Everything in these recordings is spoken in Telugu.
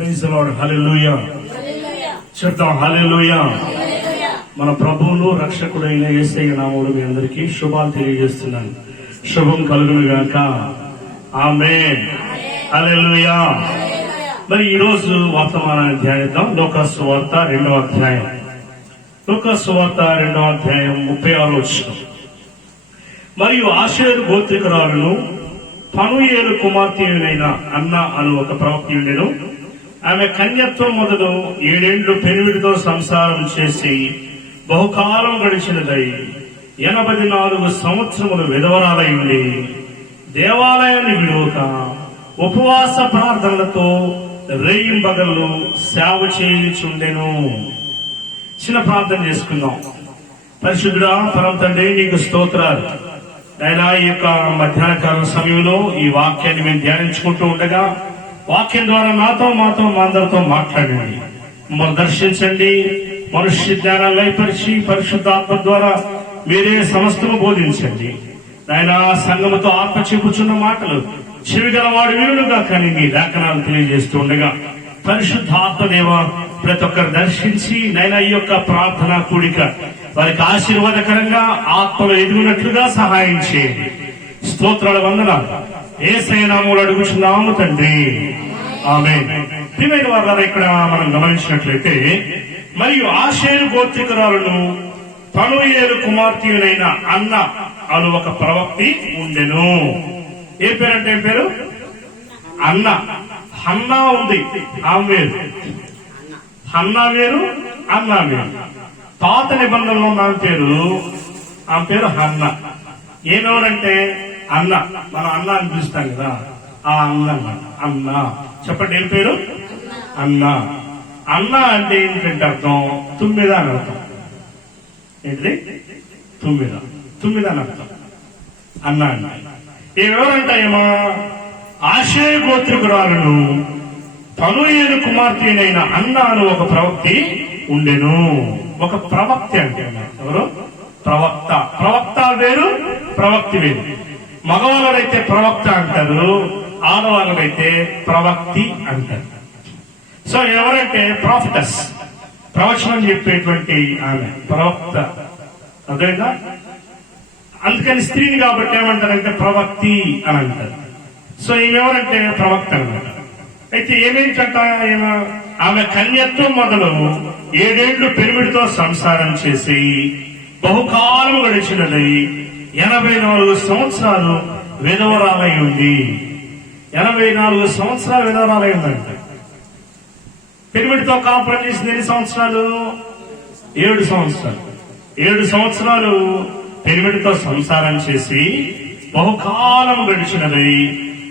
Praise the lord. హల్లెలూయా. చెప్తాం హల్లెలూయా. మన ప్రభువును రక్షకుడైన యేసయ్య నామములో మీ అందరికీ శుభాలు తెలియజేస్తున్నాను. శుభం కలుగును గాక. ఆమేన్. హల్లెలూయా. మరి ఈ రోజు వర్తమానాన్ని ధ్యానిద్దాం. లూకాసు సువార్త 2వ అధ్యాయం. లూకాసు సువార్త 2వ అధ్యాయం 36వ వచనం. మరియు ఆషేరు గోత్రికురాలును పనుయేలు కుమార్తెయునైన అన్న అను ఒక ప్రవక్త ఉండెను. ఆమె కన్యత్వం మొదలు 7 ఏళ్లు పెనిమిడితో సంసారం చేసి బహుకాలం గడిచినదై 84 సంవత్సరములు విధవరాలై ఉండి దేవాలయాన్ని విడువక ఉపవాస ప్రార్థనలతో రేయింబగళ్ళు సేవ చేయుచుండెను. చిన్న ప్రార్థన చేసుకుందాం. పరిశుద్ధుడా, పరమ తండ్రి, నీకు స్తోత్రాలు. అయినా ఈ యొక్క మధ్యాహ్న కాలం సమయంలో ఈ వాక్యాన్ని మేము ధ్యానించుకుంటూ ఉండగా వాక్యం ద్వారా నాతో మా అందరితో మాట్లాడండి. మమ్మల్ని దర్శించండి. మనుష్య జ్ఞానాన్ని లయపరిచి పరిశుద్ధాత్మ ద్వారా మీరే సమస్తము బోధించండి. ఆయన సంఘముతో ఆత్మ చెప్పుచున్న మాటలు చెవిగలవాడు వీరులుగా కానీ మీ లేఖనాలు తెలియజేస్తూ ఉండగా పరిశుద్ధాత్మ దేవ ప్రతి ఒక్కరు దర్శించి నైనా ఈ యొక్క ప్రార్థన కూడిక వారికి ఆశీర్వాదకరంగా ఆత్మలో ఎదుగునట్లుగా సహాయం చేయండి. స్తోత్రాల వందనాలు యేసయ్య నామములో అడుగుచున్నాము తండ్రి. ఆమేన్. ప్రియమైన వారు, ఇక్కడ మనం గమనించినట్లయితే మరియు ఆషేరు గోత్రికురాలను పనుయేలు కుమార్తెయునైన అన్న అను ఒక ప్రవక్తి ఉండెను. ఏ పేరంటే ఏం పేరు? అన్న. హన్నా ఉంది, ఆమె వేరు. హన్నా వేరు, అన్న వేరు. పాత నిబంధనలో ఉన్న ఆమె పేరు హన్న. ఏమెవరంటే అన్న. మనం అన్న అని పిలుస్తాం కదా, ఆ అన్న అన్న. చెప్పండి, ఏం పేరు? అన్న. అన్న అంటే ఏంటంటే అర్థం తుమ్మిద అని అర్థం. ఏంటిది? తుమ్మిద అని అర్థం అన్న అంటే. ఎవరంటాయేమో ఆషేరు గోత్రికురాలను పనుయేలు కుమార్తెనైన అన్న అని ఒక ప్రవక్తి ఉండెను. ఒక ప్రవక్తి అంటే ఎవరు? ప్రవక్త. ప్రవక్త వేరు, ప్రవక్తి వేరు. మగవాళ్ళైతే ప్రవక్త అంటారు, ఆడవాళ్ళైతే ప్రవక్తి అంటారు. సో ఎవరంటే ప్రాఫిటస్, ప్రవచనం చెప్పేటువంటి ఆమె ప్రవక్త. అదేగా అందుకని స్త్రీని కాబట్టి ఏమంటారంటే ప్రవక్తి అని అంటారు. సో ఈమెవరంటే ప్రవక్త అనమాట. అయితే ఏమేంటంట, ఆమె కన్యత్వం మొదలు 7 ఏళ్లు పెనిమిడితో సంసారం చేసి బహుకాలం గడిచినది 84 సంవత్సరాలు విధవరాలై ఉంది. 84 సంవత్సరాలు విధవరాలై ఉందంట. పెనిమిడితో కాపురం చేసింది ఎన్ని సంవత్సరాలు? 7 సంవత్సరాలు. 7 సంవత్సరాలు పెనిమిడితో సంసారం చేసి బహుకాలం గడిచినది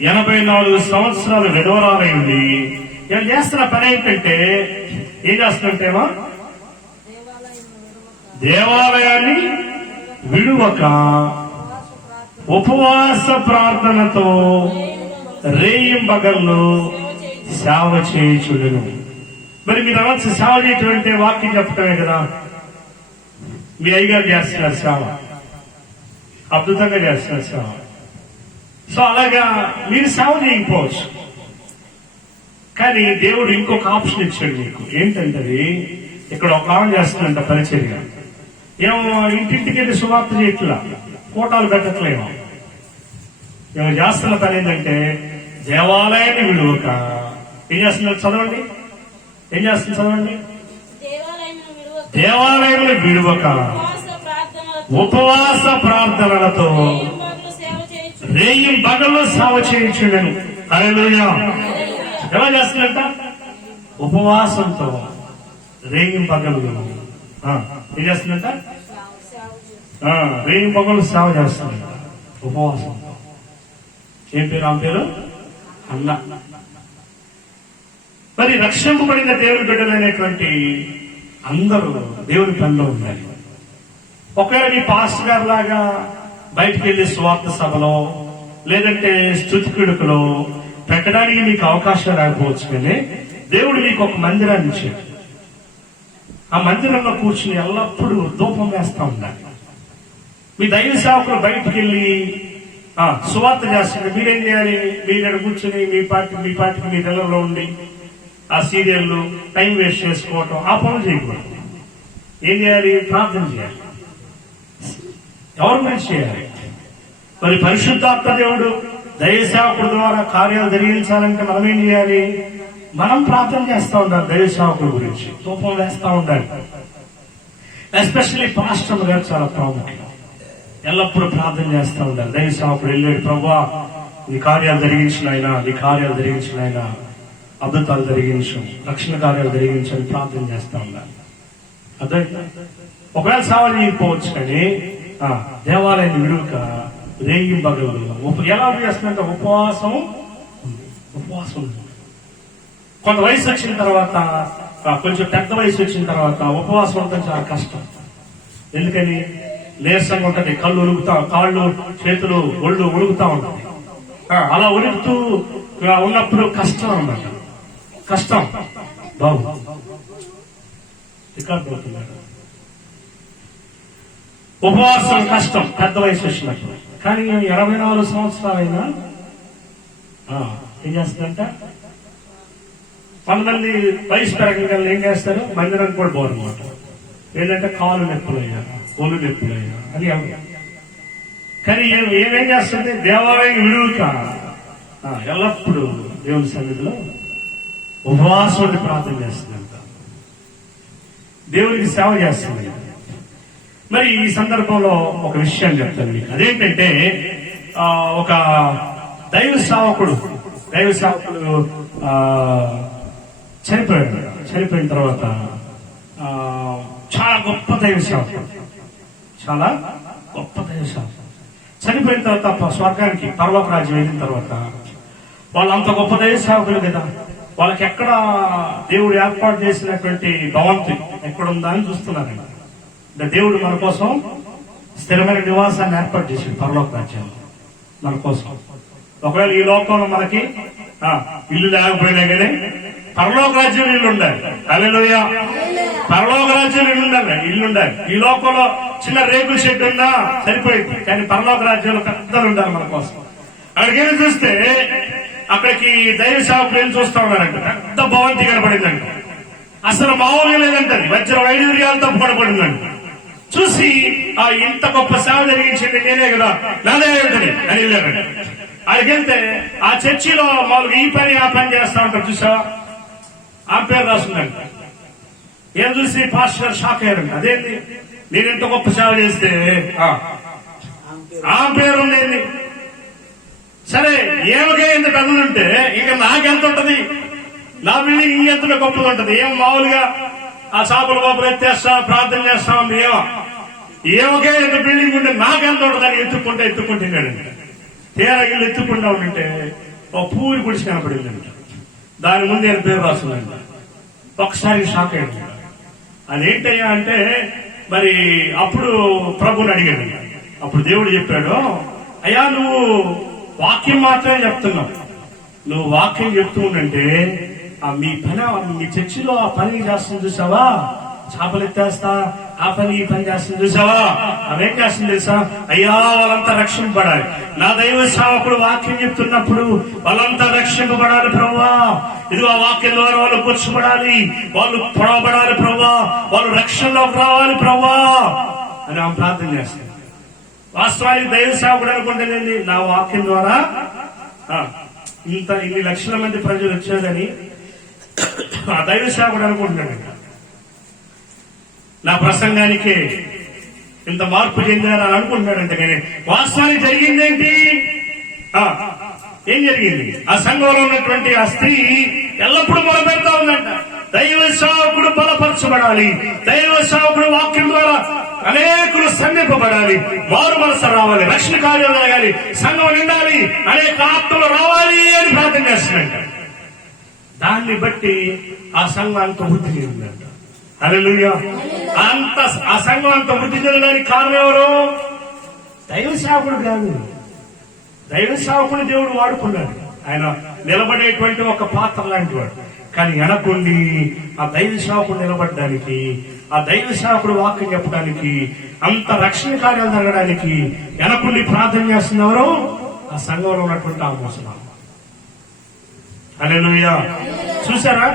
84 సంవత్సరాలు విధవరాలై ఉంది. ఇలా చేస్తున్న పని ఏంటంటే, ఏం చేస్తున్నట్టేమో దేవాలయాన్ని విడువక ఉపవాస ప్రార్థనతో రేయింబగళ్ళు సేవ చేయుచుండెను. మరి మీరు అనొచ్చు, సేవ చేయటం అంటే వాక్యం చెప్పటమే కదా. మీ అయ్యగారు చేస్తున్నారు సేవ, అద్భుతంగా చేస్తున్నారు సేవ. సో అలాగా మీరు సేవ చేయకపోవచ్చు, కానీ దేవుడు ఇంకొక ఆప్షన్ ఇచ్చాడు మీకు. ఏంటంటే ఇక్కడ ఒక ఆమె చేస్తుందంట పరిచర్య. ఏమో ఇంటింటికి వెళ్ళి సువార్త చేయట్లా, కోటాలు పెట్టట్లేమో. ఏమో చేస్తున్న పని ఏంటంటే దేవాలయాన్ని విడువక ఏం చేస్తున్నారు? చదవండి, ఏం చేస్తుంది? చదవండి. దేవాలయంలో విడువక ఉపవాస ప్రార్థనలతో రేయింబగళ్ళు సేవ చేయించుండెను. హల్లెలూయా. ఎలా చేస్తుందంట? ఉపవాసంతో రేయింబగళ్ళు ఏం చేస్తుందంట? రేయింబగళ్ళు సేవ చేస్తుంది ఉపవాసంతో. ఏం పేరు? ఆమె పేరు అన్న. మరి రక్షింపబడిన దేవుని బిడ్డలైనటువంటి అందరూ దేవుని పనిలో ఉండాలి. ఒకవేళ మీ పాస్టర్ గారు లాగా బయటికి వెళ్లి స్వార్థ సభలో లేదంటే స్తుతి కుడుకులో పెట్టడానికి మీకు అవకాశం రాకపోవచ్చు, కానీ దేవుడు మీకు ఒక మందిరాన్ని ఇచ్చాడు. ఆ మందిరంలో కూర్చుని ఎల్లప్పుడూ ధూపం వేస్తా ఉండాలి. మీ దైవ సేవకులు బయటికి వెళ్ళి సువార్త చేస్తుంటే మీరేం చేయాలి? మీరు కూర్చుని మీ పార్టీకి మీ ఇళ్లలో ఉండి ఆ సీరియళ్ళు టైం వేస్ట్ చేసుకోవటం, ఆ పనులు చేయకూడదు. ఏం చేయాలి? ప్రార్థన చేయాలి. ఎవరి గురించి చేయాలి? మరి పరిశుద్ధాత్మ దేవుడు దైవసేవకుడు ద్వారా కార్యాలు జరిగించాలంటే మనం ఏం చేయాలి? మనం ప్రార్థన చేస్తూ ఉండాలి. దైవసేవకుడు గురించి ధూపం వేస్తూ ఉండాలి. ఎస్పెషల్లీ పాస్టర్ గారు చాలా ప్రాముఖ్యం. ఎల్లప్పుడూ ప్రార్థన చేస్తూ ఉండాలి. దైవసేవకుడు వెళ్ళాడు, ప్రభువా నీ కార్యాలు జరిగించిన ఆయన, నీ కార్యాలు జరిగించిన ఆయన, అద్భుతాలు జరిగించు, రక్షణ కార్యాలు జరిగించని ప్రార్థన చేస్తూ ఉండాలి. అదే ఒకవేళ సేవ చేయకపోవచ్చు, కానీ దేవాలయాన్ని విడుక రేగి బగలు ఎలా చేస్తుందంటే ఉపవాసం ఉంది. కొంత వయసు వచ్చిన తర్వాత, కొంచెం పెద్ద వయసు వచ్చిన తర్వాత ఉపవాసం ఉండటం చాలా కష్టం. ఎందుకని? నీరసంగా ఉంటది, కాళ్ళు చేతులు ఒళ్ళు ఉడుకుతా ఉంటుంది. అలా ఉడుకుతూ ఉన్నప్పుడు కష్టం అన్నమాట. కష్టం బాబు రికార్డు అవుతున్నాడు. ఉపవాసం కష్టం పెద్ద వయసు వచ్చినప్పుడు. కానీ 84 సంవత్సరాలైనా ఏం చేస్తుందంట, కొంతమంది వయసు పెరగడం ఏం చేస్తారు, మందిరం కూడా పోరు అనమాట. ఏంటంటే కాలు నొప్పులయ్యా, ఒళ్ళు నొప్పులయ్యా అని ఎవరు. కానీ ఏమేం చేస్తుంది, దేవాలయం విడుక ఎల్లప్పుడూ దేవుని సన్నిధిలో ఉపవాసం ప్రార్థన చేస్తుందంట, దేవునికి సేవ చేస్తుంది. మరి ఈ సందర్భంలో ఒక విషయం చెప్తాను మీకు. అదేంటంటే ఒక దైవ సేవకుడు చనిపోయిన తర్వాత చాలా గొప్ప దైవ సేవకుడు, చనిపోయిన తర్వాత స్వర్గానికి పరలోక రాజ్యం వెళ్ళిన తర్వాత వాళ్ళు అంత గొప్ప దైవ సేవకులు కదా, వాళ్ళకి ఎక్కడ దేవుడు ఏర్పాటు చేసినటువంటి భవంతి ఎక్కడుందా అని చూస్తున్నారండి. దేవుడు మన కోసం స్థిరమైన నివాసాన్ని ఏర్పాటు చేశాడు పరలోక రాజ్యంలో మన కోసం. ఒకవేళ ఈ లోకంలో మనకి ఇల్లు లేకపోయినా కానీ పరలోక రాజ్యం ఇల్లు ఉండాలి. హల్లెలూయా. పరలోక రాజ్యం ఇల్లు ఉండాలి. ఈ లోకంలో చిన్న రేకుల షెడ్ ఉందా సరిపోయింది, కానీ పరలోక రాజ్యంలో పెద్దలు ఉండాలి మన కోసం. అక్కడికి వెళ్ళి చూస్తే అక్కడికి దైవ సేవకులు ఏం చూస్తా ఉన్నారంటే పెద్ద భవంతి కనపడిందండి. అసలు మామూలుగా లేదంటే వజ్ర వైడూర్యాలతో పడబడిందండి. చూసి ఇంత గొప్ప సేవ జరిగించింది నేనే కదా, నాదే వెళ్తాను అని వెళ్ళారండి. అక్కడికి వెళ్తే ఆ చర్చిలో మామూలుగా ఈ పని ఆ పని చేస్తా ఉంటారు చూసావా, ఆ పేరు రాస్తుందండి. ఏం చూసి పాస్టర్ గారు షాక్ అయ్యారండి. అదేంటి, నేను ఇంత గొప్ప సేవ చేస్తే ఆ పేరు ఉండేది. సరే ఏమకే ఇంత పెద్దలుంటే ఇక నాకెంత ఉంటది, నా బిల్డింగ్ ఇంకెంత గొప్పగా ఉంటది. ఏం మామూలుగా ఆ చేపల గొప్పలు ఎత్తేస్తా ప్రార్థన చేస్తా ఉంది, ఏమకే ఇంత బిల్డింగ్ ఉంటే నాకెంత ఉంటదని ఎత్తుకుంటున్నాడండి. తీరా ఇల్లు ఎత్తుకుంటా ఉంటే ఒక పూరి గుడిసి కనపడిందండి. దాని ముందు ఆయన పేరు రాస్తుందండి. ఒకసారి షాక్ అయ్యింది. అదేంటయ్యా అంటే మరి అప్పుడు ప్రభుని అడిగాడు. అప్పుడు దేవుడు చెప్పాడు, అయ్యా నువ్వు వాక్యం మాత్రమే చెప్తున్నావు, నువ్వు వాక్యం చెప్తూ ఉండంటే మీ పని, మీ చర్చిలో ఆ పని చేస్తుంది చూసావా, చేపలు ఎత్తేస్తా ఆ పని ఈ పని చేస్తుంది చూసావా, అవేం చేస్తుంది తెలుసా, అయ్యా వాళ్ళంతా రక్షింపబడాలి. నా దైవ సేవకుడు వాక్యం చెప్తున్నప్పుడు వాళ్ళంతా రక్షింపబడాలి ప్రభువా, ఇది ఆ వాక్యం ద్వారా వాళ్ళు కూర్చోబడాలి, వాళ్ళు పొడవబడాలి ప్రభువా, వాళ్ళు రక్షణలోకి రావాలి ప్రభువా అని ఆమె ప్రార్థన చేస్తుంది. వాస్తవానికి దైవ సేవకుడు అనుకుంటేనండి నా వాక్యం ద్వారా ఇన్ని లక్షల మంది ప్రజలు వచ్చేదని ఆ దైవ సేవకుడు అనుకుంటున్నాడు. నా ప్రసంగానికే ఇంత మార్పు చెందారని అనుకుంటున్నాడంటే, కానీ వాస్తవానికి జరిగిందేంటి, ఏం జరిగింది? ఆ సంఘంలో ఉన్నటువంటి ఆ స్త్రీ ఎల్లప్పుడూ మొదలుపెడతా ఉందంట, దైవ సేవకుడు బలపరచబడాలి, దైవ సేవకుడు వాక్యం ద్వారా అనేకులు సన్నింపబడాలి, వారు మనసు రావాలి, రక్షణ కార్యాలు జరగాలి, సంఘం నిండాలి, అనేక ఆత్మలు రావాలి అని ప్రార్థన చేస్తున్నట్ట. దాన్ని బట్టి ఆ సంఘం అంత వృద్ధి చెందిందంట. హల్లెలూయా. ఆ సంఘం అంత వృద్ధి చెందడానికి కారణం ఎవరు? దైవ సేవకుడు కాదు. దైవ సేవకుడు దేవుడు వాడుకున్నాడు. ఆయన నిలబడేటువంటి ఒక పాత్ర లాంటి వాడు. కానీ వెనకుండి ఆ దైవ సేవకుడు నిలబడడానికి, ఆ దైవ సేవకుడు వాక్యం చెప్పడానికి, అంత రక్షణ కార్యాలు జరగడానికి వెనకుండి ప్రార్థన చేస్తున్నవారు ఆ సంఘంలో ఉన్నటువంటి ఆ ముసలాం. హల్లెలూయా. చూసారా?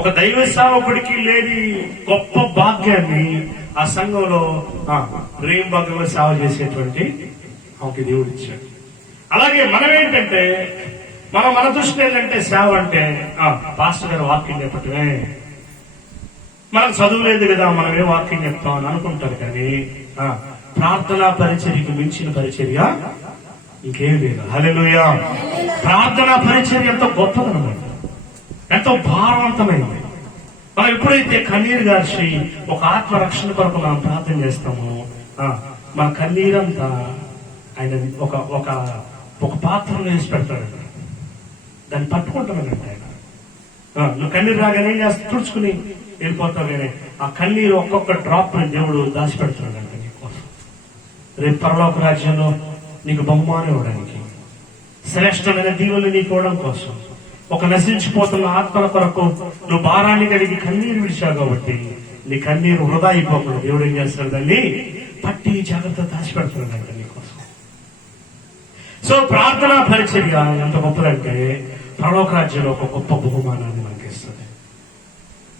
ఒక దైవ సేవకుడికి లేని గొప్ప భాగ్యాన్ని ఆ సంఘంలో రేం భాగంలో సేవ చేసేటువంటి ఆమెకి దేవుడు ఇచ్చాడు. అలాగే మనం ఏంటంటే మన దృష్టి ఏంటంటే సేవ అంటే పాస్టర్ గారు వాక్యం చెప్పటమే, మనకు చదువు లేదు కదా మనం ఏ వాక్యం చెప్తాం అని అనుకుంటారు. కానీ ప్రార్థనా పరిచర్యకు మించిన పరిచర్య ఇంకేం లేదు. హల్లెలూయా. ప్రార్థనా పరిచర్య ఎంతో గొప్పదన్నమాట, ఎంతో భారవంతమైంది. మనం ఎప్పుడైతే కన్నీరు గార్చి ఒక ఆత్మరక్షణ కొరకు మనం ప్రార్థన చేస్తామో మన కన్నీరంతా ఆయన ఒక పాత్రలో వేసి పెడతాడు. దాన్ని పట్టుకుంటానంటే ఆయన నువ్వు కన్నీరు రాగానే ఏం చేస్తా, తుడుచుకుని వెళ్ళిపోతావు. కానీ ఆ కన్నీరు ఒక్కొక్క డ్రాప్ ని దేవుడు దాచిపెడుతున్నాడు నీకోసం. రేపు పరలోక రాజ్యంలో నీకు బహుమానం ఇవ్వడానికి, శ్రేష్టమైన దీవులు నీకు ఇవ్వడం కోసం, ఒక నశించిపోతున్న ఆత్మల కొరకు నువ్వు భారాన్ని కలిగి కన్నీరు విడిచావు కాబట్టి నీ కన్నీరు వృధా అయిపోకుండా దేవుడు ఏం చేస్తాడు, దాన్ని పట్టి జాగ్రత్త దాచిపెడుతున్నాడు నీకోసం. సో ప్రార్థనా పరిచర్య ఎంత గొప్పదంటే పరలోక రాజ్యంలో ఒక గొప్ప బహుమానాన్ని మనకి ఇస్తుంది.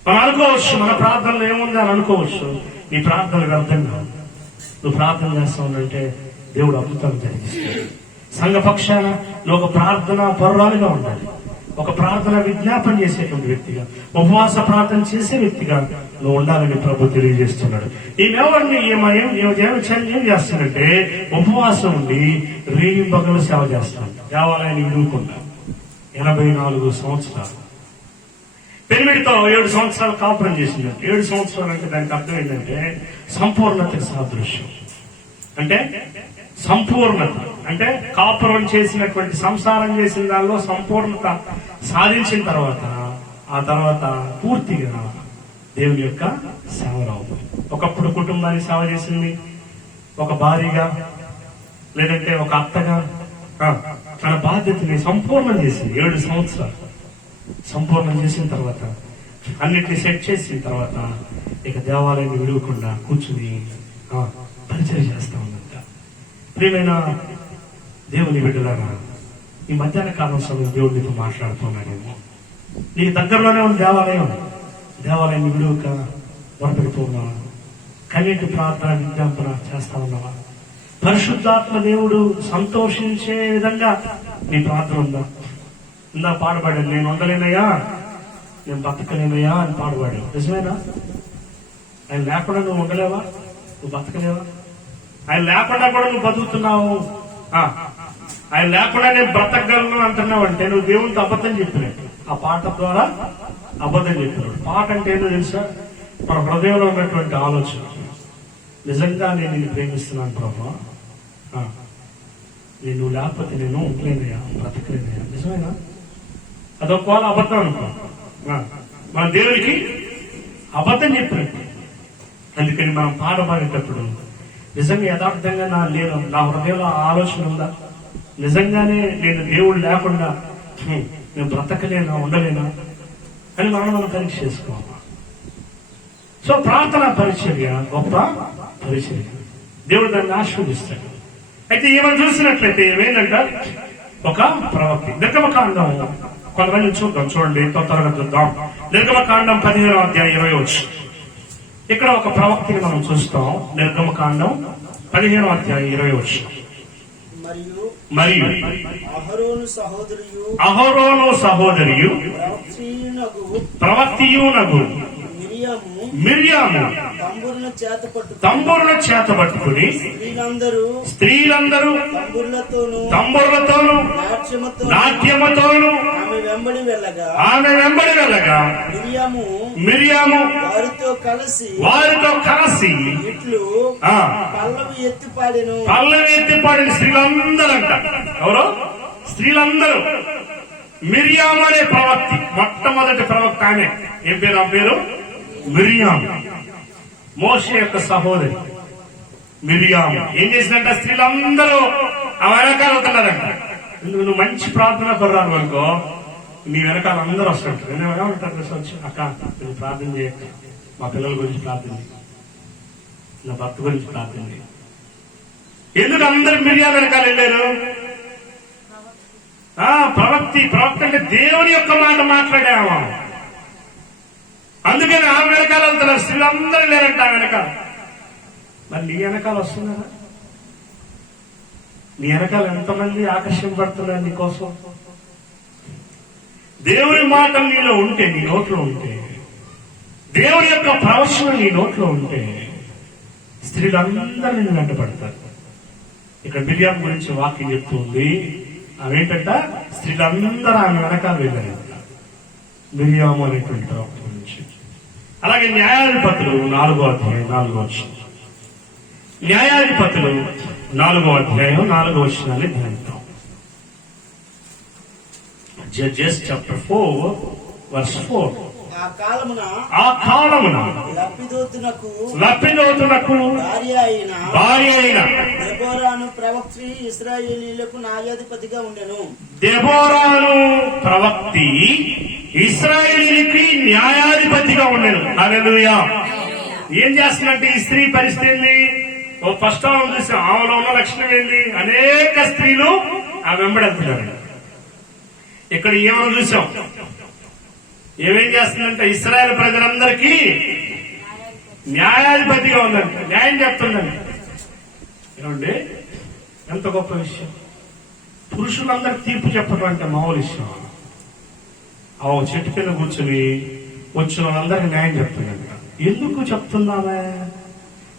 మనం అనుకోవచ్చు మన ప్రార్థనలో ఏముంది అని అనుకోవచ్చు. నీ ప్రార్థన వ్యర్థం కాదు. నువ్వు ప్రార్థన చేస్తావునంటే దేవుడు అద్భుతాలు జరిగిస్తాడు. సంఘ పక్షాన నువ్వు ఒక ప్రార్థన పరురాలుగా ఉండాలి, ఒక ప్రార్థన విజ్ఞాపన చేసేటువంటి వ్యక్తిగా, ఉపవాస ప్రార్థన చేసే వ్యక్తిగా నువ్వు ఉండాలని ప్రభు తెలియజేస్తున్నాడు. ఈమెవరిని ఏం చేస్తాడంటే ఉపవాసం ఉండి రేయింబగలు సేవ చేస్తాడు. దేవాలయాన్ని విడుకుండా 84 సంవత్సరాలు పెరిమిడితో 7 సంవత్సరాలు కాపురం చేసింది. 7 సంవత్సరాలు అంటే దానికి అర్థం ఏంటంటే సంపూర్ణతకి సాదృశ్యం. అంటే సంపూర్ణత అంటే కాపురం చేసినటువంటి సంసారం చేసిన దానిలో సంపూర్ణత సాధించిన తర్వాత ఆ తర్వాత పూర్తిగా దేవుని యొక్క సేవలో ఒకప్పుడు కుటుంబాన్ని సేవ చేసింది, ఒక భార్యగా లేదంటే ఒక అత్తగా తన బాధ్యతని సంపూర్ణం చేసింది. 7 సంవత్సరాలు సంపూర్ణం చేసిన తర్వాత అన్నిటిని సెట్ చేసిన తర్వాత ఇక దేవాలయాన్ని విడవకుండా కూర్చుని పరిచయం చేస్తా ఉందంట. ప్రియమైన దేవుని బిడ్డలారా, ఈ మధ్యాహ్న కాలం సమయం దేవుడు నీతో మాట్లాడుతున్నాడేమో. నీకు దగ్గరలోనే ఉంది దేవాలయాన్ని విడువక మొదలుపెడుతున్నావా? కన్నీటి ప్రార్థన విజ్ఞాపన చేస్తా ఉన్నావా? పరిశుద్ధాత్మ దేవుడు సంతోషించే విధంగా నీ ప్రార్థన ఉందా? ఇందా పాడబడాడు, నేను ఉండలేనయ్యా, నేను బతకలేనయ్యా అని పాడబడాడు. నిజమేనా? ఆయన లేకుండా నువ్వు ఉండలేవా? నువ్వు బతకలేవా? ఆయన లేకుండా కూడా నువ్వు బతుకుతున్నావు. ఆయన లేకుండా నేను బ్రతకగలను అంటున్నావు అంటే నువ్వు దేవునితో అబద్ధం చెప్పినట్టు. ఆ పాట ద్వారా అబద్ధం చెప్పినాడు. పాట అంటే ఏంటో తెలుసా? మన హృదయంలో ఉన్నటువంటి ఆలోచన. నిజంగా నేను నిన్ను ప్రేమిస్తున్నాను ప్రభా, నేను లేకపోతే నేను ఉండలేనయ్యా, బ్రతకలేనయ్యా. నిజమేనా? అదొకవేళ అబద్ధం అనుకో, మన దేవుడికి అబద్ధం చెప్పినట్టు. అందుకని మనం పాట పాడేటప్పుడు నిజంగా యథార్థంగా నా హృదయంలో ఆలోచన ఉందా? నిజంగానే నేను దేవుడు లేకుండా నేను బ్రతకలేనా, ఉండలేనా అని మనం పరీక్ష చేసుకోవాలి. సో ప్రార్థన పరిచర్య గొప్ప పరిచర్య, దేవుడు దాన్ని ఆశీర్వదిస్తాడు. అయితే ఏమని చూసినట్లయితే ఏమేంటంట, ఒక ప్రవక్తి. నిర్గమకాండం కొంతమంది చూద్దాం, చూడండి, త్వరగా చూద్దాం. నిర్గమకాండం 15వ అధ్యాయం 20 వచ్చు. ఇక్కడ ఒక ప్రవక్తిని మనం చూస్తాం. నిర్గమకాండం 15వ అధ్యాయం 20 వచ్చు. మరియు అహరోను సహోదరియు ప్రవక్తియునగు మిర్యాము తంబురును చేత పట్టుకుని స్త్రీలందరూ తంబుర్లతోనూ నాట్యముతోనూ ఆమె వెంబడి వెళ్ళగా మిర్యాము వారితో కలిసి ఇట్లు పల్లవి ఎత్తి పాడిన స్త్రీలందరూ అంట. ఎవరు? స్త్రీలందరూ. మిర్యాము అనే ప్రవక్తి, మొట్టమొదటి ప్రవక్త ఆమె. ఏం పేరు? ఆ పేరు మిర్యాము, మోషే యొక్క సహోదరి మిర్యాము. ఏం చేసిందంట? స్త్రీలందరూ ఆ వెనకాల అవుతున్నారంట. నువ్వు మంచి ప్రార్థన కొర్రాను అనుకో, నీ వెనకాల అందరూ వస్తుంటారు. నేను ఎలా ఉంటారు? వచ్చి అక్క నేను ప్రార్థన చేయ, మా పిల్లల గురించి ప్రార్థన చేయి, నా భర్త గురించి ప్రార్థన చేయి. ఎందుకు అందరు మిర్యాము వెనకాల వెళ్ళారు? ప్రవక్త అంటే దేవుని యొక్క మాట మాట్లాడామా? అందుకని ఆమె వెనకాల వెళ్తున్నారు. స్త్రీలందరూ లేరంట ఆమె వెనకాల. మరి నీ వెనకాల వస్తున్నారా? నీ వెనకాల ఎంతమంది ఆకర్షింపబడుతున్నారు నీకోసం? దేవుని మాట నీలో ఉంటే, నీ నోట్లో ఉంటే, దేవుని యొక్క ప్రవచనం నీ నోట్లో ఉంటే స్త్రీలందరూ నిన్ను వెంటబడతారు. ఇక్కడ మిరియాం గురించి వాక్యం చెప్తుంది. అవేంటంట, స్త్రీలందరూ ఆమె వెనకాల వెళ్ళారంట మిరియాము అనేటువంటి ప్రవక్త గురించి. అలాగే న్యాయాధిపతులు 4వ అధ్యాయం 4వ వచనం. న్యాయాధిపతులు 4వ అధ్యాయం 4వ వచనాన్ని ధ్యానిద్దాం. Judges chapter 4 verse 4. ఆ కాలమున లప్పిదోతునకు భార్య అయిన దెబోరాను ప్రవక్త్రి ఇశ్రాయేలీయులకు న్యాయాధిపతిగా ఉండెను. దెబోరాను ప్రవక్తి ఇశ్రాయేలీయులకి న్యాయాధిపతిగా ఉండెను. హల్లెలూయా. ఏం చేస్తున్నట్టు ఈ స్త్రీ పరిస్థితి ఏంది? ఓ ఫస్ట్ చూసాం, ఆమెలో ఉన్న లక్షణం ఏంది? అనేక స్త్రీలు ఆమె వెంబడెళ్తున్నారు. ఇక్కడ ఏమని చూసాం, ఏమేం చేస్తుందంటే ఇశ్రాయేల్ ప్రజలందరికీ న్యాయాధిపతిగా ఉందంట, న్యాయం చెప్తుందండి. ఏమండి, ఎంత గొప్ప విషయం! పురుషులందరికీ తీర్పు చెప్పడం అంటే మామూలు విషయం. ఆ చెట్టు కింద కూర్చుని వచ్చిన వాళ్ళందరికీ న్యాయం చెప్తుందంట. ఎందుకు చెప్తున్నామే?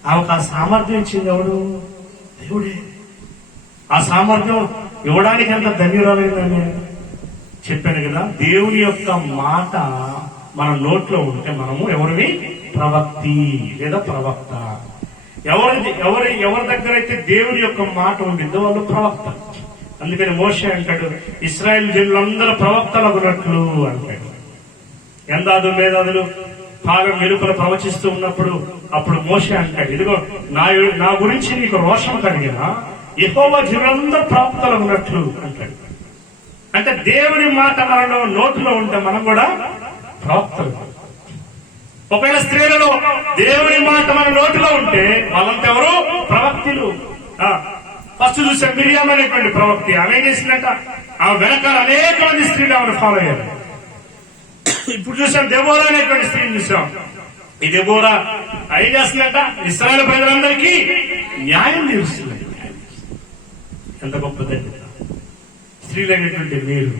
ఆమెకు ఆ సామర్థ్యం ఇచ్చింది ఎవడు? దేవుడే. ఆ సామర్థ్యం ఇవ్వడానికి ఎంత ధన్యురాలైందని చెప్పాను కదా. దేవుని యొక్క మాట మన నోట్లో ఉంటే మనము ఎవరిని? ప్రవక్తి లేదా ప్రవక్త. ఎవరి దగ్గర అయితే దేవుని యొక్క మాట ఉండిందో వాళ్ళు ప్రవక్త. అందుకని మోషే అంటాడు, ఇశ్రాయేల్ జనులందరూ ప్రవక్తలగునట్లు అంటాడు. ఎందాదు మేధాదులు భాగం వెలుపల ప్రవచిస్తూ ఉన్నప్పుడు అప్పుడు మోషే అంటాడు, ఇదిగో నా గురించి నీకు రోషం కలిగిన యెహోవా జనులందరూ ప్రవక్తలగునట్లు అంటాడు. అంటే దేవుని మాట మనలో నోటిలో ఉంటే మనం కూడా ప్రవక్తలు. ఒకవేళ స్త్రీలలో దేవుని మాట మన నోటిలో ఉంటే వాళ్ళంతా ఎవరు? ప్రవక్తులు. ఫస్ట్ చూసాం మిరియాం అనేటువంటి ప్రవక్తి. ఆమె ఏం చేసిందంట, ఆమె వెనకాల అనేక మంది స్త్రీలు ఆమెను ఫాలో అయ్యారు. ఇప్పుడు చూసాం దెబోరా అనేటువంటి స్త్రీని చూసాం. ఈ దెబోరా ఏం చేస్తుందంట, ఇశ్రాయేలు ప్రజలందరికీ న్యాయం తీరుస్తుంది. ఎంత గొప్పదండి స్త్రీలైనటువంటి మీరు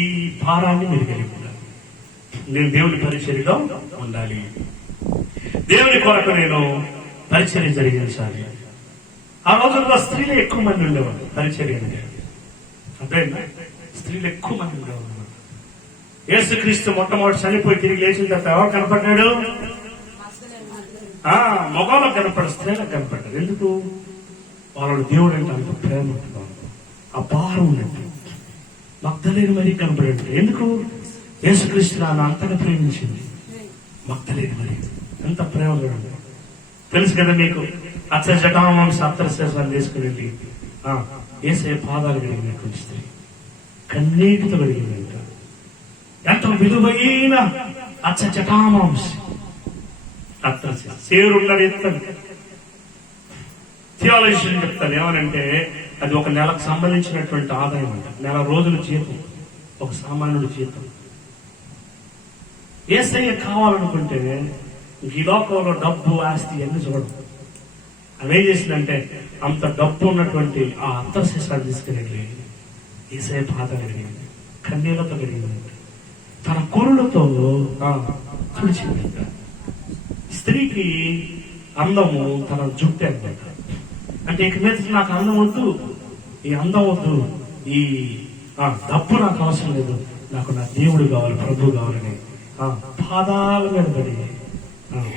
ఈ భారాన్ని మీరు కలిగి ఉండాలి. నేను దేవుని పరిచర్యలో ఉండాలి. దేవుని కొరకు నేను పరిచర్య జరిగించాలి. ఆ రోజుల్లో స్త్రీలు ఎక్కువ మంది ఉండేవాళ్ళు పరిచర్య అంటే. అర్థమైందా? స్త్రీలు ఎక్కువ మంది ఉండేవాళ్ళు. యేసుక్రీస్తు మొట్టమొదటి చనిపోయి తిరిగి లేచిన తర్వాత ఎవరు కనపడ్డాడు? మగవాళ్ళకు కనపడ్డాడు, స్త్రీలకు కనపడ్డాడు. ఎందుకు? వాళ్ళ దేవుడు అంటే అంత ప్రేమ ఉంటుంది, ఆ భారం ఉన్నట్టు. మగ్దలేని మరీ కనపడాడు. ఎందుకు? యేసుక్రీస్తు నాన్న అంతగా ప్రేమించింది. మగ్దలేని మరి ఎంత ప్రేమ చూడండి. తెలుసు కదా మీకు, జటామాంస అత్తరశేషాలు తీసుకుని వెళ్ళి యేసయ్య పాదాలు కడిగినటువంటి స్త్రీ కన్నీటితో కడిగిందంట. ఎంత విలువైన జటామాంస అత్తరశేష సేరున్నది ఎత్తది. థియాలజీని చెప్తాను ఏమనంటే, అది ఒక నెలకు సంబంధించినటువంటి ఆదాయం అంట. నెల రోజుల జీతం, ఒక సామాన్యుడి జీతం. యేసయ్య కావాలనుకుంటే ఈ లోకంలో డబ్బు ఆస్తి అన్ని చూడదు. అవేం చేసిందంటే అంత డబ్బు ఉన్నటువంటి ఆ అంతర్శేషాలు తీసుకుని యేసయ్య పాదాలు కడిగింది, కన్నీళ్లతో కడిగిందంట, తన కురులతో తుడిచిందంట. స్త్రీకి అందము తన జుట్టు అనమాట. అంటే ఇక మీద నాకు అందం వద్దు, ఈ అందం వద్దు, ఈ డబ్బు నాకు అవసరం లేదు, నాకు నా దేవుడు కావాలి, ప్రభు కావాలని పాదాల మీద పడి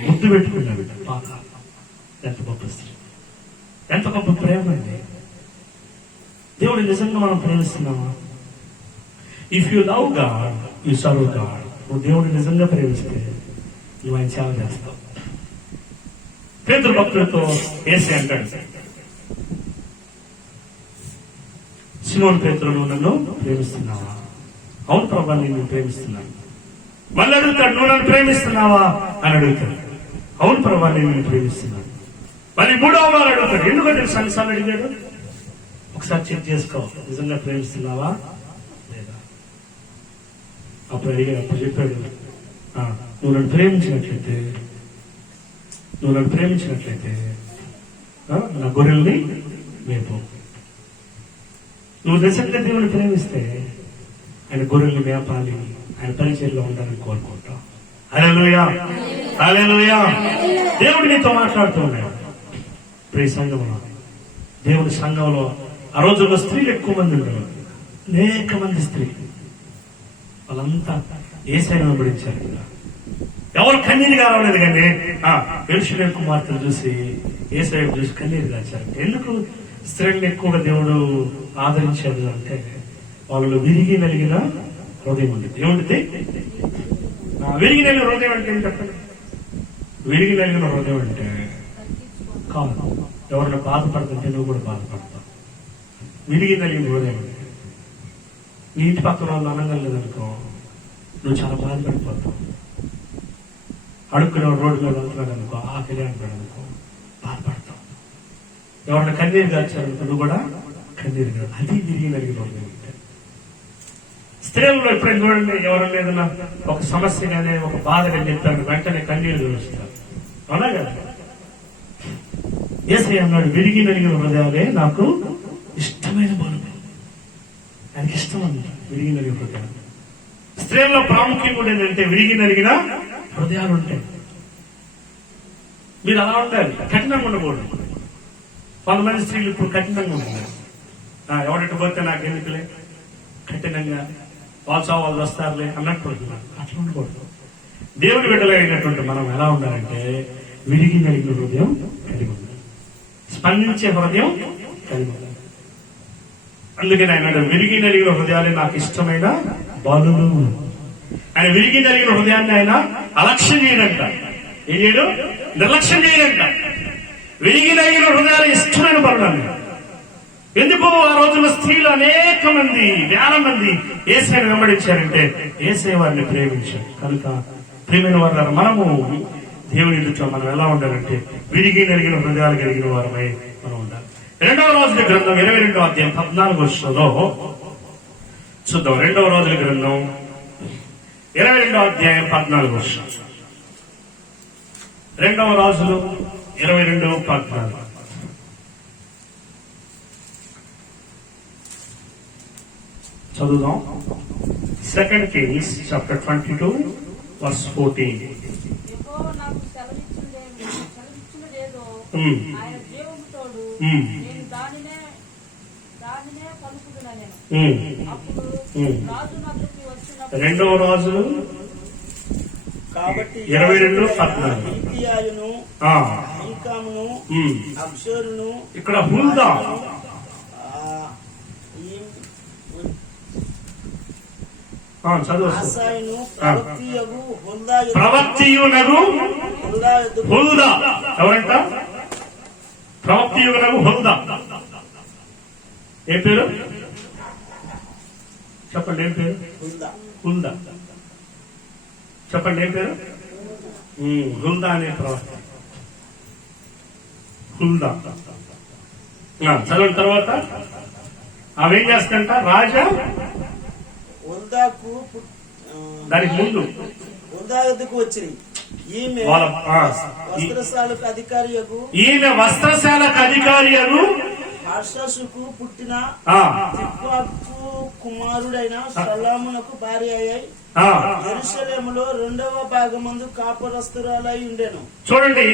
ముద్దు పెట్టుకున్నాడు. పాదాలు. ఎంత గొప్ప స్త్రీ, ఎంత గొప్ప ప్రేమ అండి. దేవుడు నిజంగా మనం ప్రేమిస్తున్నామా? If you love god you serve god. నువ్వు దేవుడు నిజంగా ప్రేమిస్తే నువ్వు ఆయన సేవ చేస్తావు. పేతురు భక్తులతో యేసయ్య అంటాడు, సిమోను పేతురు, నువ్వు నన్ను ప్రేమిస్తున్నావా? అవును ప్రభా, నేను ప్రేమిస్తున్నాను. మళ్ళీ అడుగుతాడు, నువ్వు నన్ను ప్రేమిస్తున్నావా అని అడుగుతాడు. అవును ప్రభా, నేను ప్రేమిస్తున్నాను. మళ్ళీ 3వ వారు అడుగుతాడు. ఎందుకంటే సన్నిసార్లు అడిగాడు. ఒకసారి చెక్ చేసుకో, నిజంగా ప్రేమిస్తున్నావా లేదా. అప్పుడు అడిగాడు, అప్పుడు చెప్పాడు, నువ్వు నన్ను ప్రేమించినట్లయితే నా గొర్రెల్ని మేపు. నువ్వు నిజంగా దేవుని ప్రేమిస్తే ఆయన గొర్రెల్ని మేపాలి, ఆయన పరిచయంలో ఉండాలని కోరుకుంటావు. హల్లెలూయా, హల్లెలూయా. దేవుడు నీతో మాట్లాడుతూ ఉన్నాడు. ప్రియ సంఘంలో, దేవుని సంఘంలో ఆ రోజుల్లో స్త్రీలు ఎక్కువ మంది ఉండేవారు. అనేక మంది స్త్రీలు, వాళ్ళంతా యేసయ్యను వెంబడించారు. ఎవరు కన్నీరు కావలేదు, కానీ యెరూషలేము కుమార్తెను చూసి యేసయ్యను చూసి కన్నీరు కాచారు. ఎందుకు స్త్రీలను ఎక్కువగా దేవుడు ఆదరించాడు అంటే వాళ్ళు విరిగి నలిగిన హృదయం ఉంది. ఏముంటుంది? విరిగి నలిగిన హృదయం అంటే ఏం చెప్పండి? విరిగి నలిగిన హృదయం అంటే కాదు, ఎవరైనా బాధపడుతుంటే నువ్వు కూడా బాధపడతావు. విరిగి నలిగిన హృదయం అంటే నీ ఇంటి పక్కన వాళ్ళు అనంగం లేదనుకో, నువ్వు చాలా బాధపడిపోతావు. అడుక్కునే రోడ్డు మీద వెళ్తున్నాడు అనుకో, ఆకలి అంటాడు అనుకో, బాధపడతావు. ఎవరైనా కన్నీరు కాచారనుకో, నువ్వు కూడా కన్నీరు కాదు. అది విరిగి నలిగిన హృదయం అంటే. స్త్రీలలో ఎప్పుడైనా చూడండి, ఎవరైనా ఏదైనా ఒక సమస్య కానీ ఒక బాధ కానీ చెప్తారు, వెంటనే కన్నీరు కలుస్తారు. అవునా కదా? యేసయ్య అన్నాడు, విరిగి నలిగిన హృదయాలే నాకు ఇష్టమైన బలుపు. ఆయనకి ఇష్టం అండి విరిగి నలిగిన హృదయాలు. స్త్రీల్లో ప్రాముఖ్యం కూడా ఏంటంటే విరిగి నలిగిన హృదయాలు ఉంటాయి. మీరు అలా ఉండాలి, కఠినంగా ఉండకూడదు. కొంతమంది స్త్రీలు ఇప్పుడు కఠినంగా ఉంటున్నారు. ఎవరికి పోతే నాకు ఎందుకులే, కఠినంగా వాళ్ళు వస్తారులే అన్నట్టు ఉంటున్నారు. అట్లా ఉండకూడదు. దేవుని బిడ్డలైనటువంటి మనం ఎలా ఉండాలంటే విరిగి నలిగిన హృదయం కలిగి ఉండాలి, స్పందించే హృదయం కలిగి ఉండాలి. అందుకని ఆయన విరిగి నలిగిన హృదయాలే నాకు ఇష్టమైన బలులు. ఆయన విరిగి నలిగిన హృదయాన్ని ఆయన అలక్ష్యం చేయడంట. ఏం చేయడు? నిర్లక్ష్యం చేయడంట. విరిగి నలిగిన హృదయాలు ఇష్టమైన బలులు. ఎందుకు? ఆ రోజుల్లో స్త్రీలు అనేక మంది, వేల మంది యేసయ్యను వెంబడించారంటే యేసయ్య వారిని ప్రేమించారు. కనుక ప్రియమైన వారు, మనము దేవుని ఎదుట మనం ఎలా ఉండాలంటే విరిగి నలిగిన హృదయాలు కలిగిన వారమై మనం ఉండాలి. 2వ రోజుల గ్రంథం 22వ అధ్యాయం 14వ వచనంలో చూద్దాం. 2వ రోజుల గ్రంథం 22వ అధ్యాయం 14వ వచనం. 2వ రాజులు 22:14. చదువుదాం. 2 Kings chapter 22 verse 14. యెహోవా నాకు సెలవిచ్చులేదో ఆయన జీవము తోడు నేను దానినే పలుకుతున్నా. నేను అప్పుడు రాజు నగరికి వచ్చినప్పుడు 2వ రాజులు కాబట్టి 22:14. హిల్కీయాయును, హీకామును, అబ్షూరును, ఇక్కడ హుల్దా, ఆసాయును, ప్రవక్తియునగు హుల్దా. ఎవరంట? ప్రవక్తియునగు హుల్దా. ఏం పేరు చెప్పండి? ఏం పేరు? హుల్దా. చెప్పండి ఏం పేరు? హుల్దా అనే ప్రవక్త. హుల్దా చదివిన తర్వాత ఆమె ఏం చేస్తంట? రాజా దానికి ముందు వృద్ధాకు వచ్చింది. ఈమె వస్త్రశాలకు అధికారి హర్షసుకు పుట్టిన తిప్పాకు కుమారుడైన సలామునకు భార్య అయ్యాయి. యెరూషలేములో 2వ భాగమందు కాపురస్తురాలై ఉండెను. చూడండి,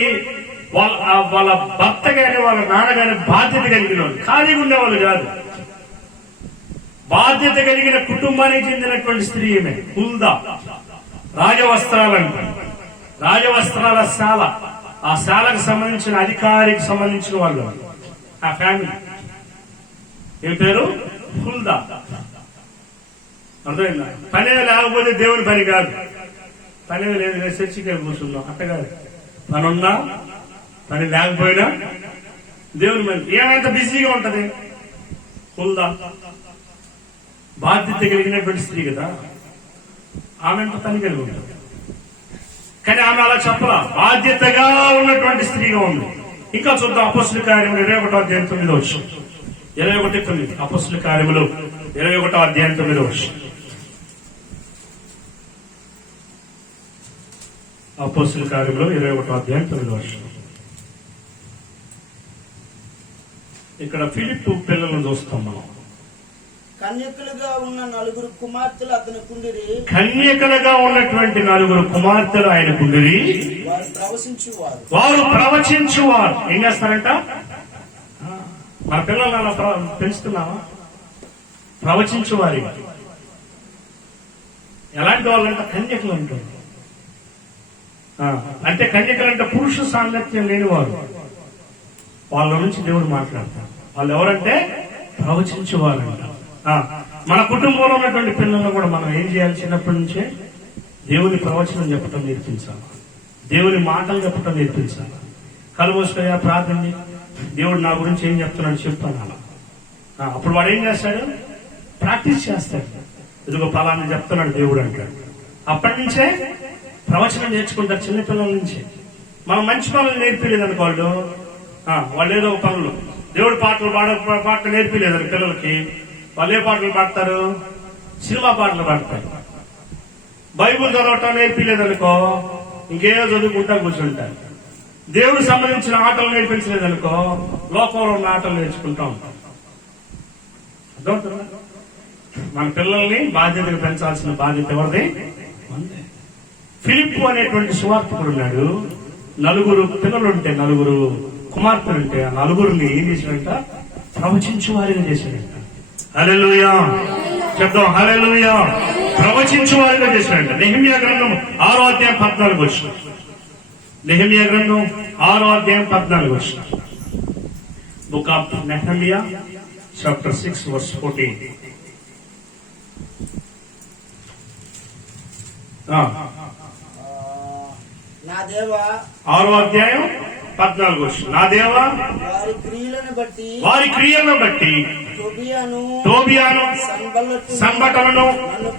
వాళ్ళ భర్త గాని వాళ్ళ నాన్నగారి బాధ్యత కలిగిన వాళ్ళు, ఖాళీగా ఉండేవాళ్ళు కాదు. బాధ్యత కలిగిన కుటుంబానికి చెందినటువంటి స్త్రీ ఈమె హుల్దా. రాజవస్త్రాలంట, రాజవస్త్రాల శాల, ఆ శాలకు సంబంధించిన అధికారికి సంబంధించిన వాళ్ళు, ఆ ఫ్యామిలీ. ఏం పేరు? హుల్దా. అర్థమైందా? పని లేకపోతే దేవుని పని కాదు. పని లేదు, చర్చికి కూర్చున్నాం అట్టగాదు. పని ఉన్నా పని లేకపోయినా దేవుని పని. ఏమంత బిజీగా ఉంటది. హుల్దా బాధ్యత కలిగినటువంటి స్త్రీ కదా, ఆమె ఎంత పని కలిగి ఉంటుంది. కానీ ఆమె అలా చెప్పలా, బాధ్యతగా ఉన్నటువంటి స్త్రీగా ఉంది. ఇంకా చూద్దాం. అపొస్తలుల కార్యములు 21వ అధ్యాయం 9వ వచనం. 21:9. అపొస్తలుల కార్యములు 21వ అధ్యాయం 9వ వచనం. అపోస్తలుల కార్యంలో 21వ అధ్యాయం 9వ వచనం. ఇక్కడ ఫిలిప్పు పిల్లలను చూస్తాం మనం. కన్యకులుగా ఉన్న 4 కుమార్తెలు అతనికుండిరి. కన్యకలుగా ఉన్నటువంటి 4 కుమార్తెలు ఆయనకుండిరి. వారు ప్రవచించువారు. ఏం చేస్తారంట? మన పిల్లలు అలా పెంచుతున్నావా? ప్రవచించువారి. ఎలాంటి వాళ్ళంట? కన్యకలు అంటారు. అంటే కన్యకలు అంటే పురుష సాంగత్యం లేని వారు. వాళ్ళ నుంచి దేవుడు మాట్లాడతారు. వాళ్ళు ఎవరంటే ప్రవచించువారంట. మన కుటుంబంలో ఉన్నటువంటి పిల్లలను కూడా మనం ఏం చేయాలి? చిన్నప్పటి నుంచే దేవుని ప్రవచనం చెప్పటం నేర్పించాలి. దేవుని మాటలు చెప్పటం నేర్పించాలి. కలువోసుకోయా ప్రార్థన, దేవుడు నా గురించి ఏం చెప్తున్నాడు చెప్తాను అలా. అప్పుడు వాడు ఏం చేస్తాడు? ప్రాక్టీస్ చేస్తాడు. ఇదిగో పలానా చెప్తున్నాడు దేవుడు అంటాడు. అప్పటి నుంచే ప్రవచనం నేర్చుకుంటారు చిన్నపిల్లల నుంచి. మనం మంచి పనులు నేర్పించలేదనుకో వాళ్ళు ఏదో పనులు దేవుడి పాటలు నేర్పించలేదని పిల్లలకి వాళ్ళు ఏ పాటలు పాడతారు? సినిమా పాటలు పాడతారు. బైబుల్ చదవటం నేర్పించలేదనుకో ఇంకేదో చదువుకుంటా కూర్చుంటారు. దేవుడు సంబంధించిన ఆటలు నేర్పించలేదనుకో లోకంలో ఉన్న ఆటలు నేర్చుకుంటా ఉంటాం. అర్థమవుతుందా? మన పిల్లల్ని బాధ్యతగా పెంచాల్సిన బాధ్యత ఎవరిది? ఫిలిప్పు అనేటువంటి సువార్తికుడు ఉన్నాడు. 4 పిల్లలుంటే 4 కుమార్తెలుంటే ఆ 4 ఏం చేశాడంట? ప్రవచించు వారిగా చేశాడంట. హల్లెలూయా చెప్తాం. హల్లెలూయా. ప్రవచించు వారిగా చేశాడంట. నెహెమ్యా గ్రంథం 6వ అధ్యాయం 14 వచనం. నెహెమ్యా గ్రంథం 6వ అధ్యాయం 14 వచనం. Book of Nehemiah chapter 6 verse 14. నా దేవా 6వ అధ్యాయం 14 వచనం. నా దేవా వారి క్రియలను బట్టి తోబియాను సంబటలను నన్ను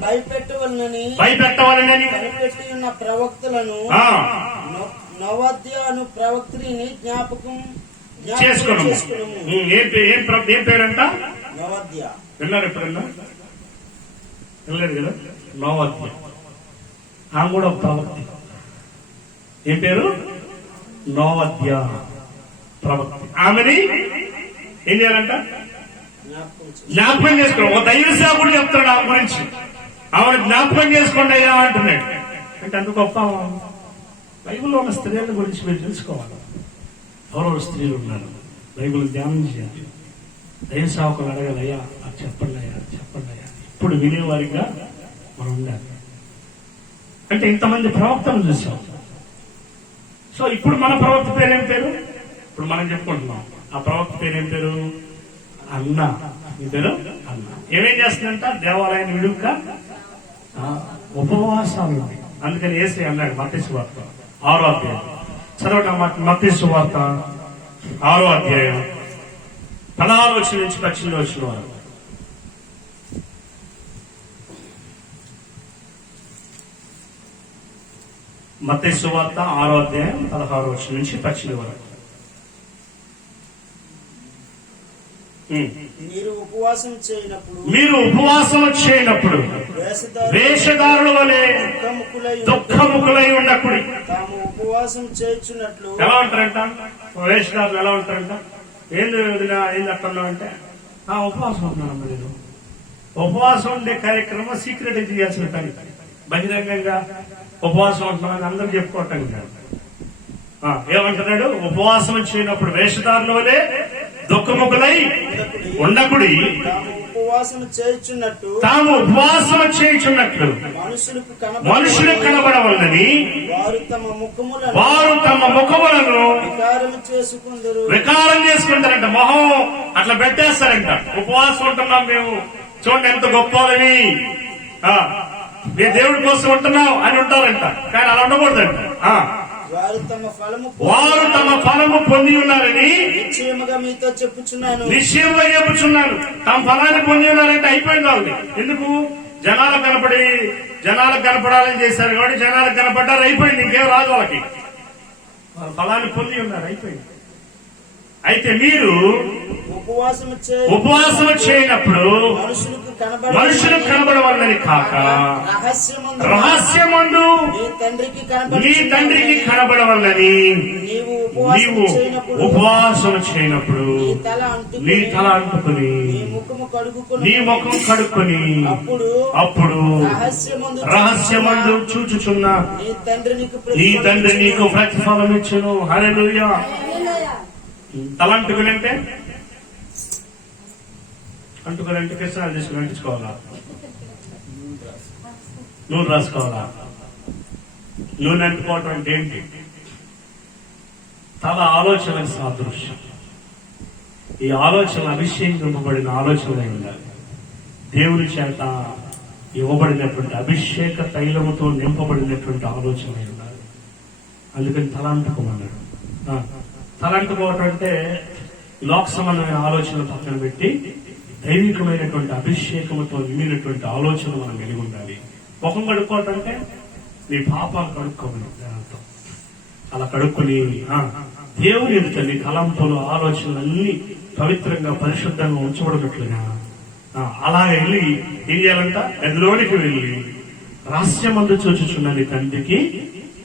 భయపెట్టవలనని కనిపెట్టి ఉన్న ప్రవక్తలను నవద్యాను ప్రవక్తిని జ్ఞాపకం చేసుకున్నాము. ఏం పేరంట? నవద్య. విన్నారు ఎప్పుడన్నా? వెళ్ళలేదు కదా? నవద్య. ఆమె కూడా ఒక ప్రవక్తి. ఏం పేరు? నవద్య ప్రవక్తి. ఆమెని ఏం చేయాలంట? జ్ఞాపకం చేసుకోండి. ఒక దైవ సేవకుడు చెప్తాడు ఆమె గురించి. ఆమెను జ్ఞాపకం చేసుకోండి అయ్యా అంటున్నాడు. అంటే అంత గొప్ప. బైబిల్లో ఉన్న స్త్రీల గురించి మీరు తెలుసుకోవాలి. ఎవరెవరు స్త్రీలు ఉన్నారు? బైబిల్ ధ్యానం చేయాలి. దైవ సేవకులు అడగాలి, అయ్యా అది చెప్పండి అయ్యా, చెప్పండి అయ్యా. ఇప్పుడు వినేవారిగా మనం ఉండాలి. అంటే ఇంతమంది ప్రవక్తలు చూసాం. సో ఇప్పుడు మన ప్రవక్త పేరేం పేరు? ఇప్పుడు మనం చెప్పుకుంటున్నాం. ఆ ప్రవక్త పేరేం పేరు? అన్న. మీ పేరు అన్న. ఏమేం చేస్తుందంట? దేవాలయాన్ని విడుక ఉపవాసాలు. అందుకని యేసయ్య అన్నాడు మత్తయి సువార్త 6వ అధ్యాయం చదవటం. మత్తయి సువార్త 6వ అధ్యాయం 16 వచనం నుంచి 18 వచనం వరకు. మత్తయి సువార్త 6వ అధ్యాయం 16 వచనం నుంచి 18 వరకు. మీరు ఉపవాసం చేయనప్పుడు వేషధారుల వలె దుఃఖముఖులై ఉండకుడి. తాము ఉపవాసం చేయుచున్నట్లు. ఎలా ఉంటారంట వేషధారులు? ఎలా ఉంటారంట? ఏంది అట్టున్నావు అంటే ఉపవాసం ఉంటున్నాను. నేను ఉపవాసం ఉండే కార్యక్రమం సీక్రెట్ చేయాల్సిన పని. బహిరంగంగా ఉపవాసం ఉంటున్నామని అందరూ చెప్పుకోవటం కాదు. ఏమంటున్నాడు? ఉపవాసం చేయనప్పుడు వేషధారుల వలె దుఃఖముఖులై ఉండకుడి. తాము ఉపవాసం చేయుచున్నట్లు మనుషులకు కనబడవలనని వారు తమ ముఖములను వికారం చేసుకుంటారంట. మొహం అట్లా పెట్టేస్తారంట. ఉపవాసం ఉంటున్నాం మేము, చూడండి ఎంత గొప్పని, దేవుడి కోసం ఉంటున్నాం అని ఉంటారంట. కానీ అలా ఉండకూడదంట. వారు తమ ఫలము పొంది ఉన్నారని నిశ్చయముగా మీతో చెప్పుచున్నాను. తమ ఫలాన్ని పొంది ఉన్నారంటే అయిపోయింది వాళ్ళది. ఎందుకు? జనాలకు కనపడాలని చేశారు కాబట్టి జనాలకు కనపడ్డారు, అయిపోయింది. ఇంకేం రాదు వాళ్ళకి. వాళ్ళ ఫలాన్ని పొంది ఉన్నారు, అయిపోయింది. అయితే మీరు ఉపవాసం చేయనప్పుడు మనుషులకు కనబడవాలని కాక రహస్యమందు తండ్రికి నీ తండ్రికి కనబడవల్లని నీవు నీవు ఉపవాసం చేయనప్పుడు నీ తల అంటుకుని నీ ముఖం కడుక్కొని అప్పుడు రహస్యమందు చూచుచున్న నీ తండ్రి నీకు ప్రతిఫలం ఇచ్చును. హల్లెలూయా. తల అంటుకునంటే కిసనాలు తీసుకుని అంటించుకోవాలా, నూనె రాసుకోవాలా? నూనె అంటుకోవటం అంటే ఏంటి? తల ఆలోచనకు సాదృశ్యం. ఈ ఆలోచన అభిషేకింపబడిన ఆలోచన ఉండాలి. దేవుని చేత ఇవ్వబడినటువంటి అభిషేక తైలముతో నింపబడినటువంటి ఆలోచన ఉండాలి. అందుకని తల అంటుకోమన్నాడు. తల అంటుకోవటం అంటే లోక సంబంధమైన ఆలోచన పక్కన పెట్టి దైవికమైనటువంటి అభిషేకముతో నిండినటువంటి ఆలోచన మనం కలిగి ఉండాలి. ముఖం కడుక్కోవటం అంటే నీ పాపాలు కడుక్కోమని అర్థం. అలా కడుక్కొని దేవుని ఎదుట నీ తలంపులు ఆలోచనలన్నీ పవిత్రంగా పరిశుద్ధంగా ఉంచబడినట్లుగా అలా వెళ్ళి ఏం చేయాలంట? గదిలోనికి వెళ్ళి రహస్యమందు చూచుచున్న నీ తండ్రికి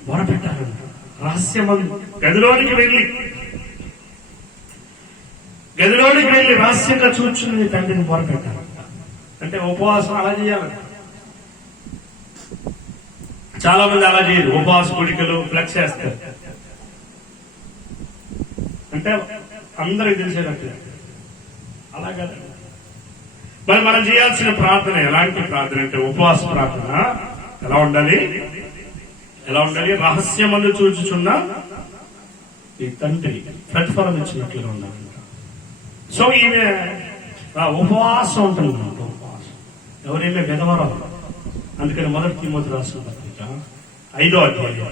మొరపెట్టాలంట. రహస్యమందు గదిలోనికి వెళ్ళి రహస్యంగా చూచున్న నీ తండ్రిని మొరపెట్టాలంట. అంటే ఉపవాసం అలా చేయాలంట. చాలా మంది అలా చేయరు. ఉపవాస గుడికలు ఫ్లెక్స్ చేస్తారు. అంటే అందరికి తెలిసేటట్టు అలా కదా. మరి మనం చేయాల్సిన ప్రార్థన ఎలాంటి ప్రార్థన అంటే ఉపవాస ప్రార్థన ఎలా ఉండాలి? రహస్యమందు చూచుచున్న ఈ తండ్రి ప్రతిఫలం ఇచ్చినట్లుగా ఉండాలంట. సో ఈమె ఉపవాసం ఉంటుంది. ఉపవాసం ఎవరైనా విధవరాలు. అందుకని 1 తిమోతి రాసిన పత్రిక 5వ అధ్యాయం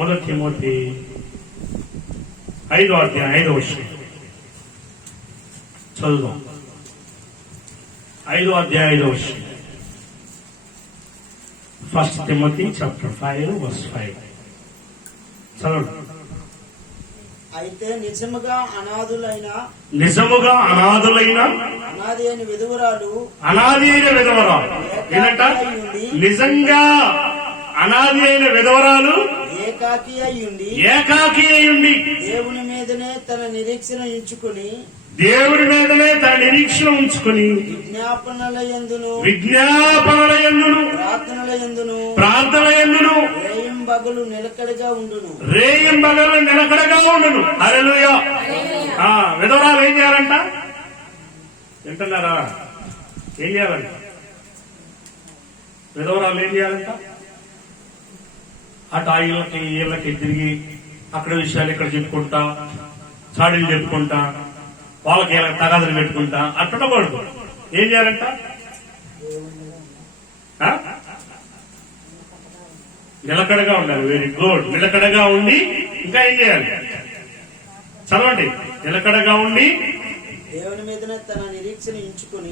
1 తిమోతి 5వ అధ్యాయం 5వ వచనం చదువుదాం. 5వ అధ్యాయం 5వ వచనం. 1 తిమోతి చాప్టర్ 5 verse 5 చదవండి. అయితే నిజముగా అనాథులైన అనాది అయిన విధవరాలు ఏంటంట? నిజంగా అనాది అయిన విధవరాలు ఏకాకి అయ్యుండి దేవుని మీదనే తన నిరీక్షణ ఉంచుకుని విజ్ఞాపనల యందును ప్రార్థనల యందును రేయింబగలు నిలకడగా ఉండును. హల్లెలూయా. విధవరాలు ఏం చేయాలంట? వింటున్నారా? ఏం చేయాలంట? విధవరాలు ఏం చేయాలంట? అటు వీళ్ళకి తిరిగి అక్కడ విషయాలు ఇక్కడ చెప్పుకుంటా, చాడీలు చెప్పుకుంటా, వాళ్ళకి ఇలా తగాదులు పెట్టుకుంటా అట్టకూడదు. ఏం చేయాలంట? నిలకడగా ఉండాలి. Very good. నిలకడగా ఉండి ఇంకా ఏం చేయాలి? చదవండి. నిలకడగా ఉండి దేవుని మీదనే తన నిరీక్షణ ఉంచుకుని.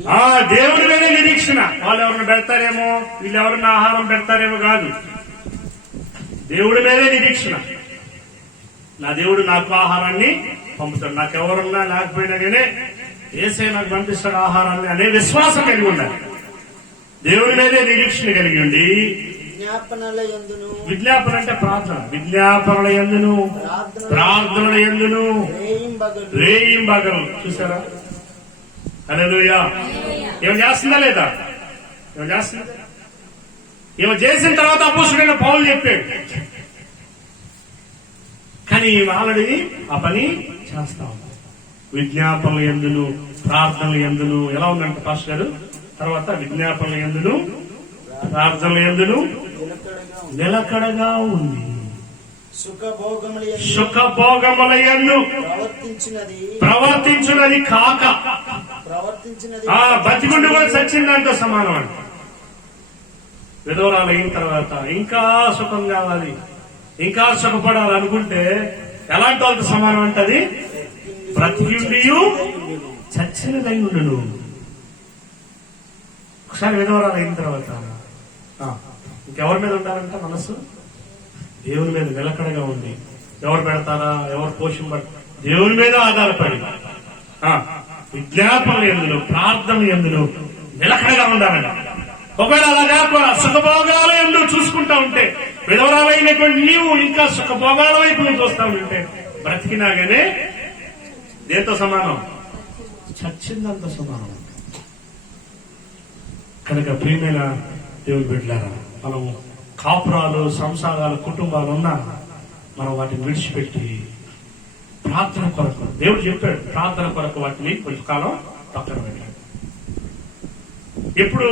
దేవుని మీదే నిరీక్షణ. వాళ్ళు ఎవరిని పెడతారేమో, వీళ్ళు ఎవరన్నా ఆహారం పెడతారేమో కాదు. దేవుడి మీదే నిరీక్షణ. నా దేవుడు నాకు ఆహారాన్ని పంపుతాడు. నాకెవరున్నా లేకపోయినా కానీ యేసయ్య నాకు పంపిస్తాడు ఆహారాన్ని అనే విశ్వాసం కలిగి ఉండాలి. దేవుడి మీదే నిరీక్షణ కలిగి ఉండి విజ్ఞాపన అంటే ప్రార్థన. విజ్ఞాపనల యందును ప్రార్థనల యందును రేయింబగలు. చూసారా? హల్లెలూయా. ఏమి చేస్తుందా లేదా? ఏమి చేస్తుందా? ఏమో చేసిన తర్వాత అపోస్తుడైన పౌలు చెప్పాడు. కానీ ఆల్రెడీ ఆ పని చేస్తా ఉంది. విజ్ఞాపనల యందును ప్రార్థనల యందును ఎలా ఉందంట పాస్టర్ గారు? తర్వాత విజ్ఞాపనల యందును ప్రార్థనల యందును నిలకడగా ఉంది. సుఖభోగముల యందు ప్రవర్తించున్నది కాక బతికుండి కూడా చచ్చిందంటే సమానం అంట. విధవరాలు అయిన తర్వాత ఇంకా సుఖం కావాలి, ఇంకా సుఖపడాలి అనుకుంటే ఎలాంటి వాళ్ళతో సమానం అంటది? బ్రతికిండి చచ్చినదై ఉండును. ఒకసారి విధవరాలు అయిన తర్వాత ఇంకెవరి మీద ఉండాలంట మనసు? దేవుని మీద నిలకడగా ఉంది. ఎవరు పెడతారా, ఎవరు పోషణ దేవుని మీద ఆధారపడి విజ్ఞాపనలు ఎందును ప్రార్థనలు ఎందును నిలకడగా ఉండాలంట. ఒకవేళ అలా కాకుండా సుఖభోగాలు ఎందుకు చూసుకుంటా ఉంటే, విధవరాలైనటువంటి నీవు ఇంకా సుఖభోగాల వైపు నువ్వు చూస్తా ఉంటే, బ్రతికినాగానే దేంతో సమానం? చచ్చిందంత సమానం. కనుక ప్రియమైన దేవుని బిడ్డలారా, మనం కాపురాలు, సంసారాలు, కుటుంబాలు ఉన్నా మనం వాటిని విడిచిపెట్టి ప్రార్థన కొరకు, దేవుడు చెప్పాడు ప్రార్థన కొరకు వాటిని కొంతకాలం పక్కన పెట్టాడు. ఎప్పుడు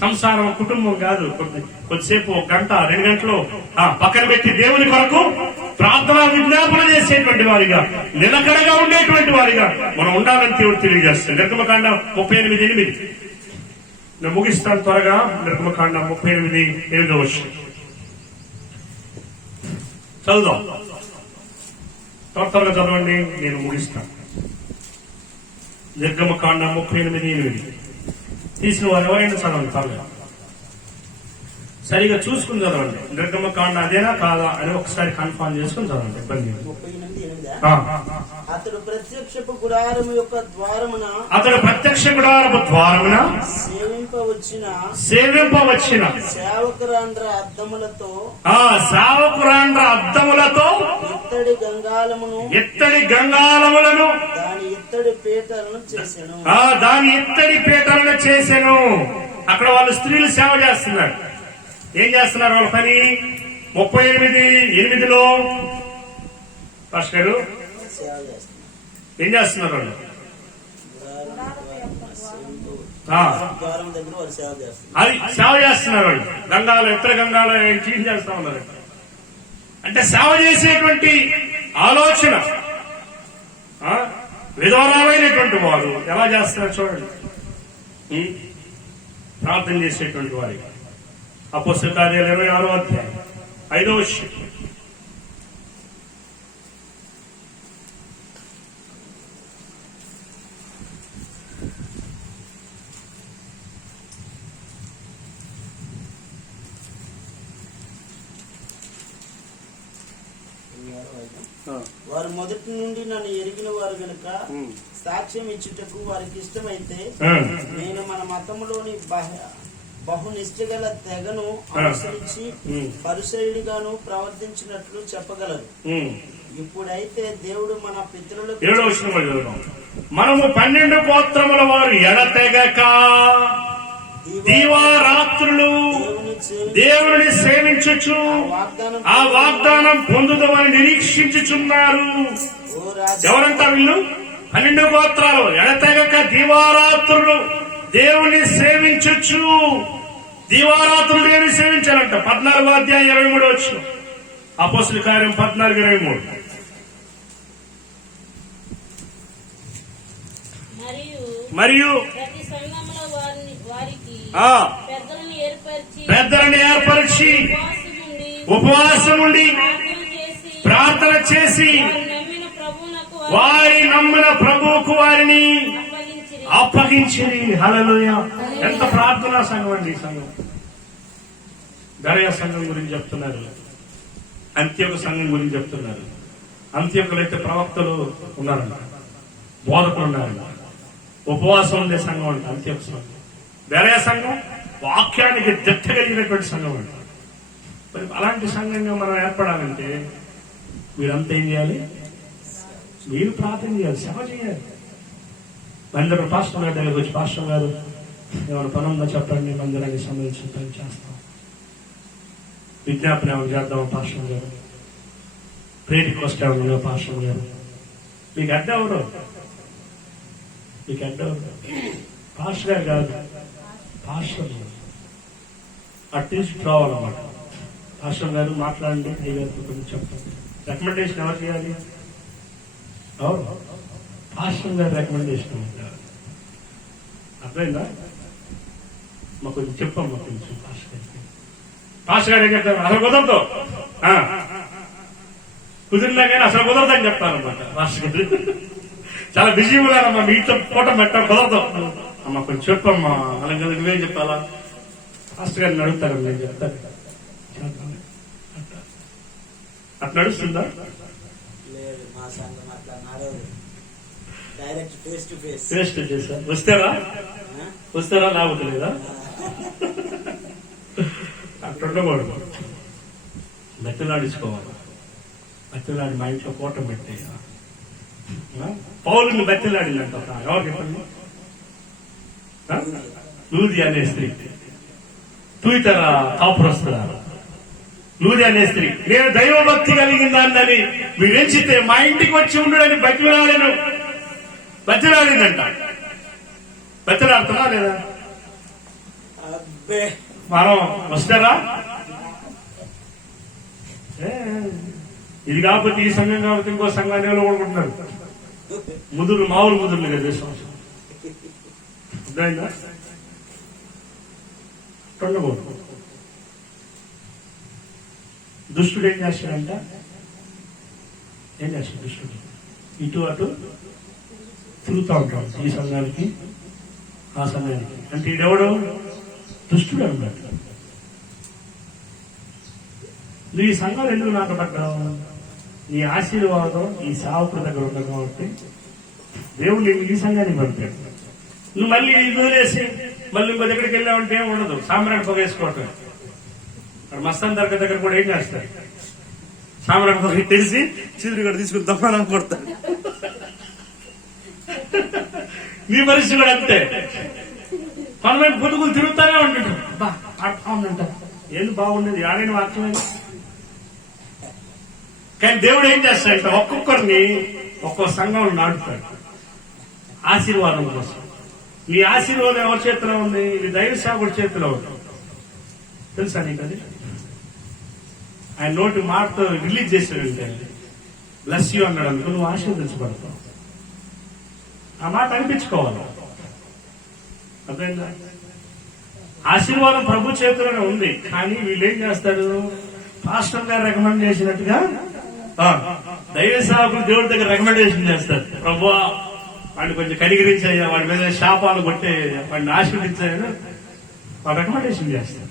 సంసారం, కుటుంబం కాదు, కొద్దిసేపు 1 గంట 2 గంటలు పక్కన పెట్టి దేవుని కొరకు ప్రార్థన విజ్ఞాపన చేసేటువంటి వారిగా, నిలకడగా ఉండేటువంటి వారిగా మనం ఉండాలని దేవుడు తెలియజేస్తాడు. నిర్గమకాండం 38:8. నేను ముగిస్తాను త్వరగా. నిర్గమకాండం 38:8 వచ్చి చదువుదాం. త్వరగా చదవండి, నేను ముగిస్తాను. నిర్గమకాండం 38:8. తీసిన వారు ఎవరైనా చదవండి, పర్లేదు. సరిగా చూసుకుని చదవండి. నిర్గమకాండ అదేనా కాదా అని ఒకసారి కన్ఫర్మ్ చేసుకుని చదవండి, ఇబ్బంది లేదు. 38:8. అతడు ప్రత్యక్షపు గుడారము యొక్క ద్వారమున సేవింపవచ్చిన సేవకురాండ్ర అద్దములతో ఎత్తడి గంగాలములను దాని ఎత్తడి పీటలను చేసెను. అక్కడ వాళ్ళు స్త్రీలు సేవ చేస్తున్నారు. ఏం చేస్తున్నారు వాళ్ళ పని? 38:8లో పాస్టర్ గారు ఏం చేస్తున్నారు వాళ్ళు? అది సేవ చేస్తున్నారు వాళ్ళు. గంగాలు, ఎత్తడి గంగాలు క్లీన్ చేస్తా ఉన్నారు. అంటే సేవ చేసేటువంటి ఆలోచన విధవరాలైనటువంటి వారు ఎలా చేస్తున్నారు చూడండి. ప్రార్థన చేసేటువంటి వారికి అపోస్తలుల కార్యాలు 26వ అధ్యాయం 5వ వచనం. వారు మొదటి నుండి నన్ను ఎరిగిన వారు గనుక సాక్ష్యం ఇచ్చుటకు వారికి ఇష్టమైతే నేను మన మతములోని బహునిష్ఠగల తెగను అనుసరించి పరిసయుడిగాను ప్రవర్తించినట్లు చెప్పగలరు. ఇప్పుడైతే దేవుడు మన పితరులకు మనము 12 గోత్రముల వారు ఎడతెగక దీవారాత్రులు దేవుని సేవించచ్చు ఆ వాగ్దానం పొందుదామని నిరీక్షించుచున్నారు. ఎవరంతా వీళ్ళు? 12 గోత్రాలు ఎడతెగక దీవారాత్రులు దేవుని సేవించచ్చు. దీవారాత్రులు దేవుని సేవించాలంట. 14వ అధ్యాయం 23 వచనం. అపోస్తలుల కార్యం 14:23. మరియు పెద్దలను ఏర్పరిచి ఉపవాసం ఉండి ప్రార్థన చేసి వారి నమ్మిన ప్రభువుకు వారిని అప్పగించింది. హల్లెలూయా! ఎంత ప్రార్థనా సంఘం అండి ఈ సంఘం. గరయ సంఘం గురించి చెప్తున్నారు, అంత్యోక సంఘం గురించి చెప్తున్నారు. అంత్యోకులు అయితే ప్రవక్తలు ఉన్నారంట, బోధకులు ఉన్నారంట. ఉపవాసం ఉండే సంఘం అంట అంత్యోక సంఘం. గరయ సంఘం వాక్యానికి దిట్ట కలిగినటువంటి సంఘం అంట. మరి అలాంటి సంఘంగా మనం ఏర్పడాలంటే మీరంతా ఏం చేయాలి? మీరు ప్రార్థన చేయాలి, సేవ చేయాలి. మందిరం పాస్టర్ గారి దగ్గరికి వచ్చి, పాస్టర్ గారు ఏమైనా పని ఉందో చెప్పండి, మందిరానికి సంబంధించిన పని చేస్తాం, విజ్ఞాపన ఏమైనా చేద్దాం పాస్టర్ గారు, ప్రేయర్ రిక్వెస్ట్ ఏమైనా పాస్టర్ గారు. మీకు అడ్డెవరు? మీకు అడ్డెవరు? పాస్టర్ గారు కాదు, పాస్టర్ అట్లీస్ట్ రావాలన్నమాట. పాస్టర్ గారు మాట్లాడండి, అయ్యగారితో కొంచెం చెప్పండి. రికమెండేషన్ ఎవరు చేయాలి? ఎవరు? పాస్టర్ గారు రికమెండేషన్ ఉంటారు. అర్థమైందా? మాకు కొంచెం చెప్పమ్మా కొంచెం పాస్టర్ గారికి. పాస్టర్ గారు ఏం చెప్తారు? అసలు కుదరదు, కుదిరినా కానీ అసలు కుదరదని చెప్తారన్నమాట. పాస్టర్ గారు చాలా బిజీ ఉన్నారమ్మా, మీతో ఫోటో పెట్టాలి, కుదరదు అమ్మ కొంచెం చెప్పమ్మా. అలాగే నువ్వేం చెప్పాలా? పాస్టర్ గారిని అడుగుతారు, నేను చెప్తాను. అట్లా నడుస్తుందా? ఫేస్ టు ఫేస్ వస్తారా? లేకపోతే లేదా? అట్లా ఉండకూడదు. బెత్తలాడించుకోవాలి. బెత్తలాడి మా ఇంట్లో కూటం పెట్టే పౌలుని బెత్తలాడిందంట. ఎవరు చెప్పండి? లూది అనే స్త్రీ, తూయితర కాపురస్తున్నారు. లూది అనే స్త్రీ, నేను దైవభక్తి కలిగిన దాన్ని మీరెంచితే మా ఇంటికి వచ్చి ఉండడని బతిలాడిందంట. బతిలాడుతున్నా లేదా? మనం వస్తారా? ఇది కాకపోతే ఈ సంఘం కాబట్టి ఇంకో సంఘాన్ని కొనుక్కుంటున్నారు. ముదురు మామూలు ముదురులు కదా విశ్వాసం. దుష్టుడు ఏం చేస్తాడంట? దుష్టుడు ఇటు అటు తిరుగుతూ ఉంటాడు, ఈ సంఘానికి ఆ సంఘానికి. అంటే ఈడెవడు? దుష్టుడు అన్నమాట. నువ్వు ఈ సంఘాలు ఎందుకు నాటపడ్డావు? నీ ఆశీర్వాదం ఈ సేవకుడి దగ్గర ఉండదు కాబట్టి దేవుడు నీకు ఈ సంఘాన్ని పంపాడు. నువ్వు మళ్ళీ ఇది వదిలేసి మళ్ళీ ఇంకో దగ్గరికి వెళ్ళావంటే ఏం ఉండదు. సాంబ్రాన్ని పొగ వేసుకోవటం. మస్తాన్ దగ్గర కూడా ఏం చేస్తారు? సాంబ్రాన్ని పొగ తెలిసి చిదురు కూడా తీసుకుని దఫానం కొడతారు. నీ పరిస్థితి కూడా అంతే. మనమైపు పొదుగులు తిరుగుతానే ఉంటుంటాం. ఉందంట ఏది బాగుండేది ఆడైన వాక్యమైంది. కానీ దేవుడు ఏం చేస్తాడంటే ఒక్కొక్కరిని ఒక్కో సంఘంలో నాటుతాడు ఆశీర్వాదం కోసం. నీ ఆశీర్వాదం ఎవరి చేతిలో ఉంది? నీ దైవ సేవకుడి చేతిలో ఉంది. తెలుసా నీకు అది? ఆయన నోటి మాటతో రిలీజ్ చేశాడంటే బ్లెస్ యూ అన్నాడు అనుకో, నువ్వు ఆశీర్వదించబడతావు. ఆ మాట అనిపించుకోవాలి. అర్థమైందా? ఆశీర్వాదం ప్రభు చేతిలోనే ఉంది. కానీ వీళ్ళు ఏం చేస్తారు? పాస్టర్ గారు రికమెండ్ చేసినట్టుగా దైవ సేవకులు దేవుడి దగ్గర రికమెండేషన్ చేస్తారు. ప్రభు వాడిని కొంచెం కనికరించాయా, వాడి మీద శాపాలు కొట్టే, వాడిని ఆశీర్వదించాయని వాడు రికమెండేషన్ చేస్తారు.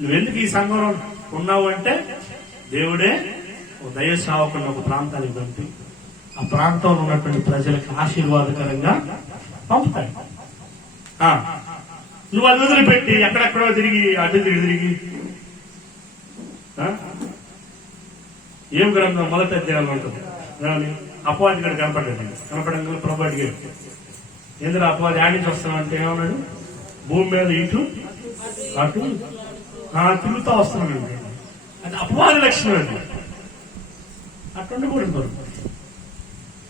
నువ్వెందుకు ఈ సంఘంలో ఉన్నావు అంటే దేవుడే దైవ సేవకుడిని ఒక ప్రాంతానికి పంపి ఆ ప్రాంతంలో ఉన్నటువంటి ప్రజలకు ఆశీర్వాదకరంగా పంపుతాడు. నువ్వు అది వదిలిపెట్టి ఎక్కడెక్కడో తిరిగి అటు తిరిగి ఏం గ్రంథం మొదటి అధ్యాయంలో ఉంటుంది. అపవాది ఇక్కడ కనపడంగా ప్రభు అడిగాడు, ఎందుకు అపవాది ఆడి నుంచి వస్తున్నామంటే ఏమన్నాడు? భూమి మీద ఇటు అటు తిరుగుతా వస్తున్నానండి. అది అపవాది లక్షణం అండి. అట్టుండకూడదు.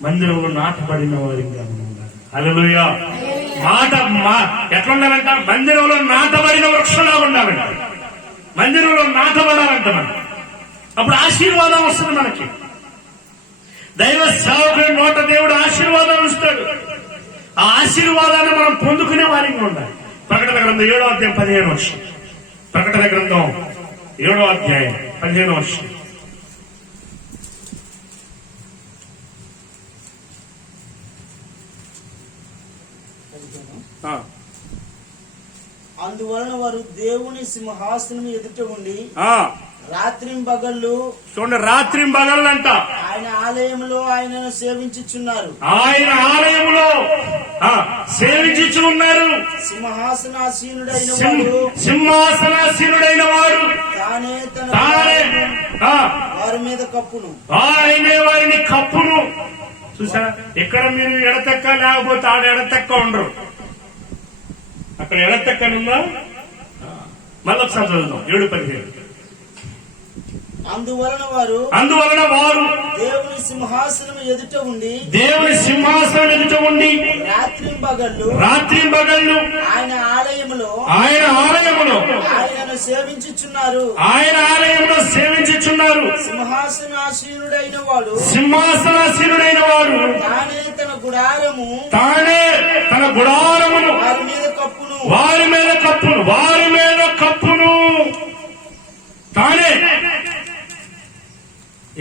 మందిరంలో నాటబడిన వారిగా హల్లెలూయా. మాట ఎట్లుండాలంట? మందిరంలో నాటబడిన వృక్షంలా ఉండాలంట. మందిరంలో నాటబడాలంట మనం. అప్పుడు ఆశీర్వాదం వస్తుంది మనకి. దైవ సేవకుడి నోట దేవుడు ఆశీర్వాదం ఇస్తాడు. ఆ ఆశీర్వాదాన్ని మనం పొందుకునే వారిగా ఉండాలి. ప్రకటన గ్రంథం 7వ అధ్యాయం 15వ వచనం. ప్రకటన గ్రంథం 7వ అధ్యాయం 15వ వచనం. అందువలన వారు దేవుని సింహాసనం ఎదుట ఉండి రాత్రింబగళ్ళు చూడండి, రాత్రింబగళ్ళంట ఆయన ఆలయంలో ఆయనను సేవించుచున్నారు. ఆయన ఆలయంలో సేవించుచున్నారు. సింహాసనాసీనుడైన వాడు తానే తన వారి మీద కప్పును, ఆయనే వారిని కప్పును. చూసారా? ఇక్కడ మీరు ఎడతెక్క లేకపోతే ఆడ ఎడతెక్క ఉండరు. అక్కడ ఎడతెక్కనుందా? మళ్ళొకసారి చదువుదాం 7:15. అందువలన వారు దేవుని సింహాసనం ఎదుట ఉండి రాత్రింబగళ్ళు ఆయన ఆలయములో ఆయనను సేవించుచున్నారు. సింహాసనాసీనుడైన వాడు తానే తన గుడారమును వారి మీద కప్పును తానే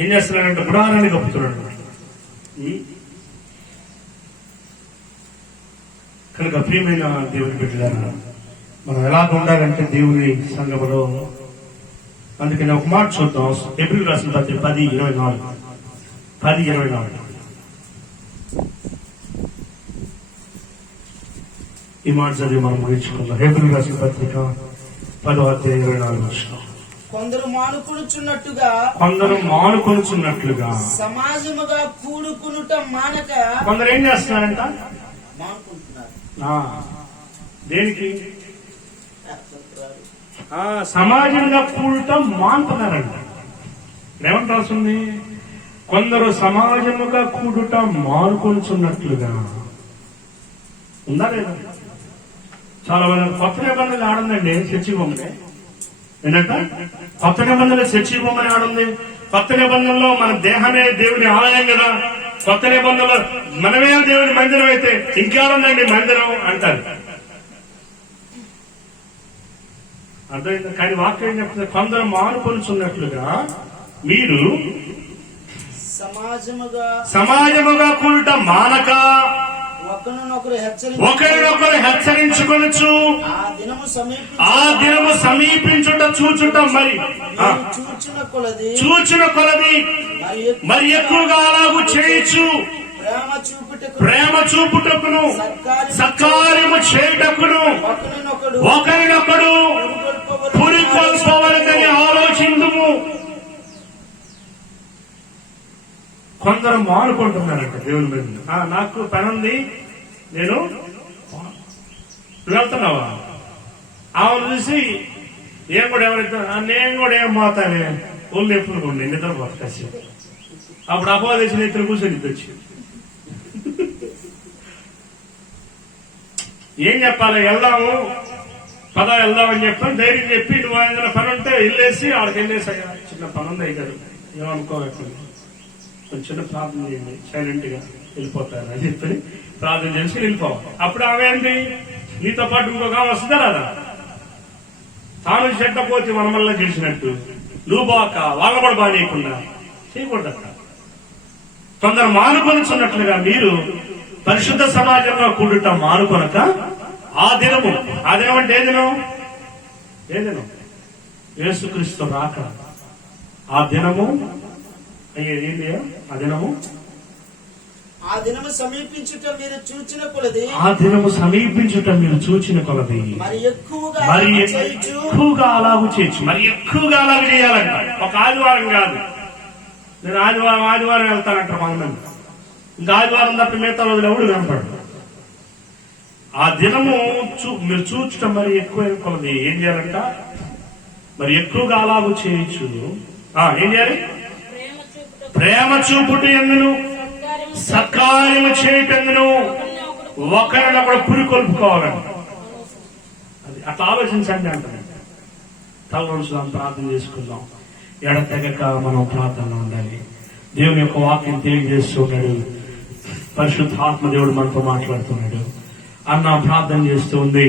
ఏం చేస్తున్నాడంటే గుడారాన్ని కప్పుతున్నాడు. కనుక ప్రియమైన దేవుని బిడ్డలారా, మనం ఎలాగ ఉండాలంటే దేవుని సంఘములో, అందుకని ఒక మాట చూద్దాం. హెబ్రీయులకు రాసిన పత్రిక 10:24 ఈ మాట చదివి మనం ముగించుకుందాం. హెబ్రీయులకు రాసిన పత్రిక 10వ అధ్యాయం 24 వచనం. కొందరు మానుకొనుచున్నట్టుగా కొందరు మానుకొనుచున్నట్లుగా సమాజముగా కూడుకునుట మానక కొందరు ఏం చేస్తున్నారంట? మానుకుంటున్నారు. దేనికి? సమాజంగా కూడటం మానుతున్నారంట. ఏమంట రాస్తుంది? కొందరు సమాజముగా కూడుట మానుకొనుచున్నట్లుగా. ఉందా లేదా? చాలా మంది కొత్త నిబంధనలు ఆడుందండి చర్చి బొమ్మనే. ఏంటంట? కొత్త నిబంధనలు చర్చి బొమ్మని ఆడుంది. కొత్త నిబంధనలో మన దేహమే దేవుని ఆలయం కదా. కొత్త నిబంధనలో మనమే దేవుని మందిరం అయితే ఇంకేముందండి మందిరం అంటారు. అర్థమైంది? కానీ వాక్యం ఏం చెప్తుంది? కొందరు మానుకొనుచున్నట్లుగా మీరు సమాజముగా కూడుట మానక ఒకరినొకరు హెచ్చరించుకొనొచ్చు. ఆ దినము సమీపించుట చూచుట చూచిన కొలది మరి ఎక్కువగా అలాగూ చేయొచ్చు. ప్రేమ చూపుటకును సత్కార్యము చేయుటకును ఒకరినొకడు పురికొల్పవలదని ఆలోచిందుము. కొందరు మానుకుంటున్నారంట దేవుని మీద. నాకు పని ఉంది, నేను వెళ్తున్నావా? ఆమెను చూసి ఏం కూడా ఎవరైతే నేను కూడా ఏం మాతానే ఒళ్ళు ఎప్పుడు కొండి నిద్రపోతా కాసేపు. అప్పుడు అపోదేశం ఇద్దరు కూర్చొని వచ్చి ఏం చెప్పాలి? వెళ్దాము పద వెళ్దామని చెప్పాను. ధైర్యం చెప్పి నువ్వు ఏదైనా పని ఉంటే వెళ్ళేసి ఆడికి వెళ్ళేసాగా చిన్న పని ఉంది అయ్యారు ఏమనుకోవాలి, చిన్న ప్రార్థన చేయండి, సైలెంట్ గా వెళ్ళిపోతారు అని చెప్పి ప్రార్థన చేసి వెళ్ళిపోవాలి. అప్పుడు ఆమె ఏంటి? నీతో పాటు ఇంకొక ఆమె వస్తుందా రాదా? తాను చెడ్డపోతే మన వల్ల చేసినట్టు నువ్వు బాక వాళ్ళ కూడా బాగానేయకుండా చేయకూడదు. అక్కడ కొందరు మానుకొనుచున్నట్లుగా మీరు పరిశుద్ధ సమాజంలో కూడుట మానుకొనక ఆ దినం అంటే ఏ దినం? యేసుక్రీస్తు రాక ఆ దినము ఏంటి? ఆ దినము సమీపించుట మీరు చూచిన కొలది మరి ఎక్కువగా అలాగూ చేయొచ్చు. మరి ఎక్కువగా అలాగూ చేయాలంట. ఒక ఆదివారం కాదు. నేను ఆదివారం వెళ్తానంట కొంతమంది. ఇంకా ఆదివారం తప్ప మిగతా రోజులు ఎవడు కనపడు. ఆ దినము మీరు చూచటం మరి ఎక్కువ కొలది ఏం చేయాలంట? మరి ఎక్కువగా అలాగూ చేయొచ్చు. ఏం చేయాలి? ప్రేమ చూపుట ఎందును సత్కార్యము చేయటందును ఒకరినొకడు పురికొల్పుకోవాలంట. అది అట్లా ఆలోచించండి అంటారు. తలవంచుదాం, ప్రార్థన చేసుకుందాం. ఎడతెగక మనం ప్రార్థనలో ఉండాలి. దేవుని యొక్క వాక్యం తెలియజేస్తున్నాడు. పరిశుద్ధాత్మ దేవుడు మనతో మాట్లాడుతున్నాడు. అన్న ప్రార్థన చేస్తూ ఉంది.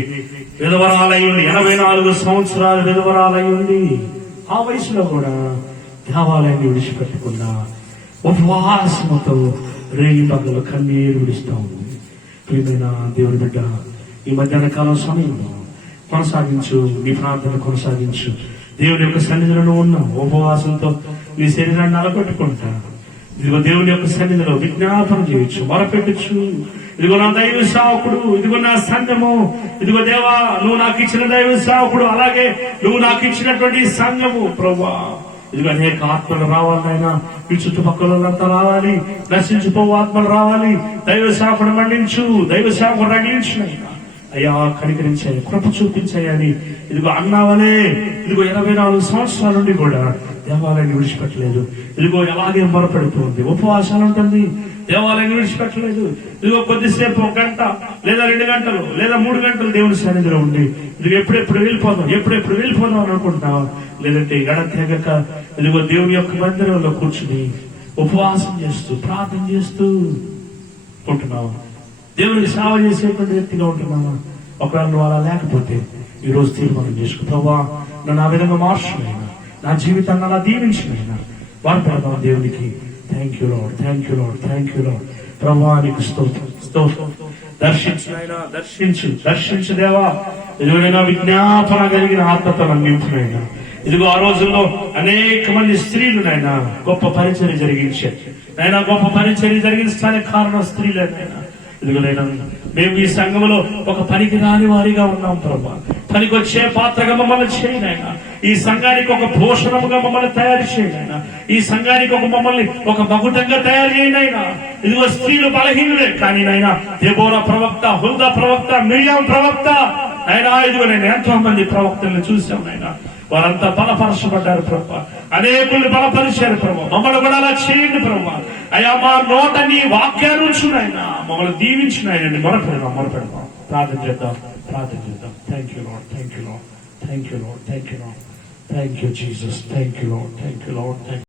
విధవరాలయ్యుండి 84 సంవత్సరాలు విధవరాలయ్యుండి ఆ వయసులో కూడా దేవాలయాన్ని విడిచిపెట్టకుండా ఉపవాసముతో రేయి పగలు కన్నీరు విడుస్తూ ఉంది. ప్రియమైన దేవుడి బిడ్డ, ఈ మధ్యాహ్న కాలం సమయంలో కొనసాగించు, నీ ప్రార్థన కొనసాగించు. దేవుని యొక్క సన్నిధిలో ఉన్న ఉపవాసంతో నీ శరీరాన్ని అలగొట్టుకుంటా ఇదిగో దేవుని యొక్క సన్నిధిలో విజ్ఞాపన చేయొచ్చు, మొరపెట్టచ్చు. ఇదిగో నా దైవ సేవకుడు, ఇదిగో నా సంఘము, ఇదిగో దేవా నువ్వు నాకు ఇచ్చిన దైవ సేవకుడు, అలాగే నువ్వు నాకు ఇచ్చినటువంటి సంఘము ప్రభువా, ఇదిగో అనేక ఆత్మలు రావాలైనా ఈ చుట్టుపక్కలంతా రావాలి, నశించిపో ఆత్మలు రావాలి. దైవ సేవకుడు మండించు, దైవ సేవకుడు రగిలించినైనా అయ్యా కనికరించాయి, కృప చూపించాయని ఇదిగో అన్నావనే ఇదిగో 24 సంవత్సరాల నుండి కూడా దేవాలయాన్ని విడిచిపెట్టలేదు. ఇదిగో ఎలాగే మొరపెడుతుంది, ఉపవాసాలు ఉంటుంది, దేవాలయాన్ని విడిచిపెట్టలేదు. ఇదిగో కొద్దిసేపు 1 గంట లేదా 2 గంటలు లేదా 3 గంటలు దేవుని సన్నిధిలో ఉండి ఇదిగో ఎప్పుడెప్పుడు వెళ్ళిపోదాం అని అనుకుంటున్నావా? లేదంటే ఎడతెగక ఇదిగో దేవుని యొక్క మందిరంలో కూర్చుని ఉపవాసం చేస్తూ ప్రార్థన చేస్తూ ఉంటున్నావా? దేవునికి సేవ చేసేటువంటి వ్యక్తిగా ఉంటున్నావా? ఒకవేళ నువ్వు అలా లేకపోతే ఈ రోజు తీర్మానం చేసుకో, ప్రభువా నన్ను ఆ విధంగా మార్చునైనా, నా జీవితాన్ని అలా దీవించినైనా వారు పెడదాం దేవునికి. Thank you lord, thank you lord, thank you lord. ప్రభువా నీకు స్తోత్రం. దర్శించు దేవా. ఇదిగోనైనా విజ్ఞాపన కలిగిన ఆత్మతో నన్ను నింపునైనా. ఇదిగో ఆ రోజుల్లో అనేక మంది స్త్రీలునైనా గొప్ప పరిచర్య జరిగించారు. నైనా గొప్ప పరిచర్య జరిగించడానికి కారణం స్త్రీలేనైనా. ఇదిగోనైనా మేము ఈ సంఘంలో ఒక పనికి రాని వారిగా ఉన్నాం ప్రభా. పనికొచ్చే పాత్రగా మమ్మల్ని చేయనైనా, ఈ సంఘానికి ఒక భూషణముగా మమ్మల్ని తయారు చేయనైనా, ఈ సంఘానికి మమ్మల్ని ఒక మగుటంగా తయారు చేయనైనా. ఇదిగో స్త్రీలు బలహీనులే కానీ నైనా దెబోరా ప్రవక్త, హుల్దా ప్రవక్త, మిరియాం ప్రవక్త అయినా ఇదిగో నేను ఎంతో మంది ప్రవక్తలను చూసాం నైనా. వారంతా బలపరచబడ్డారు ప్రభా, అనేకుల్ని బలపరిచారు ప్రభా. మమ్మల్ని కూడా అలా చేయండి ప్రభా. అయ్యా మా నోట నీ వాక్యాన్ని ఉంచునైనా, మమ్మల్ని దీవించినాయనండి. మొరపెడదాం ప్రార్థన చేద్దాం. Thank you lord, thank you lord, thank you lord, thank you lord, thank you Jesus, thank you lord, thank you lord.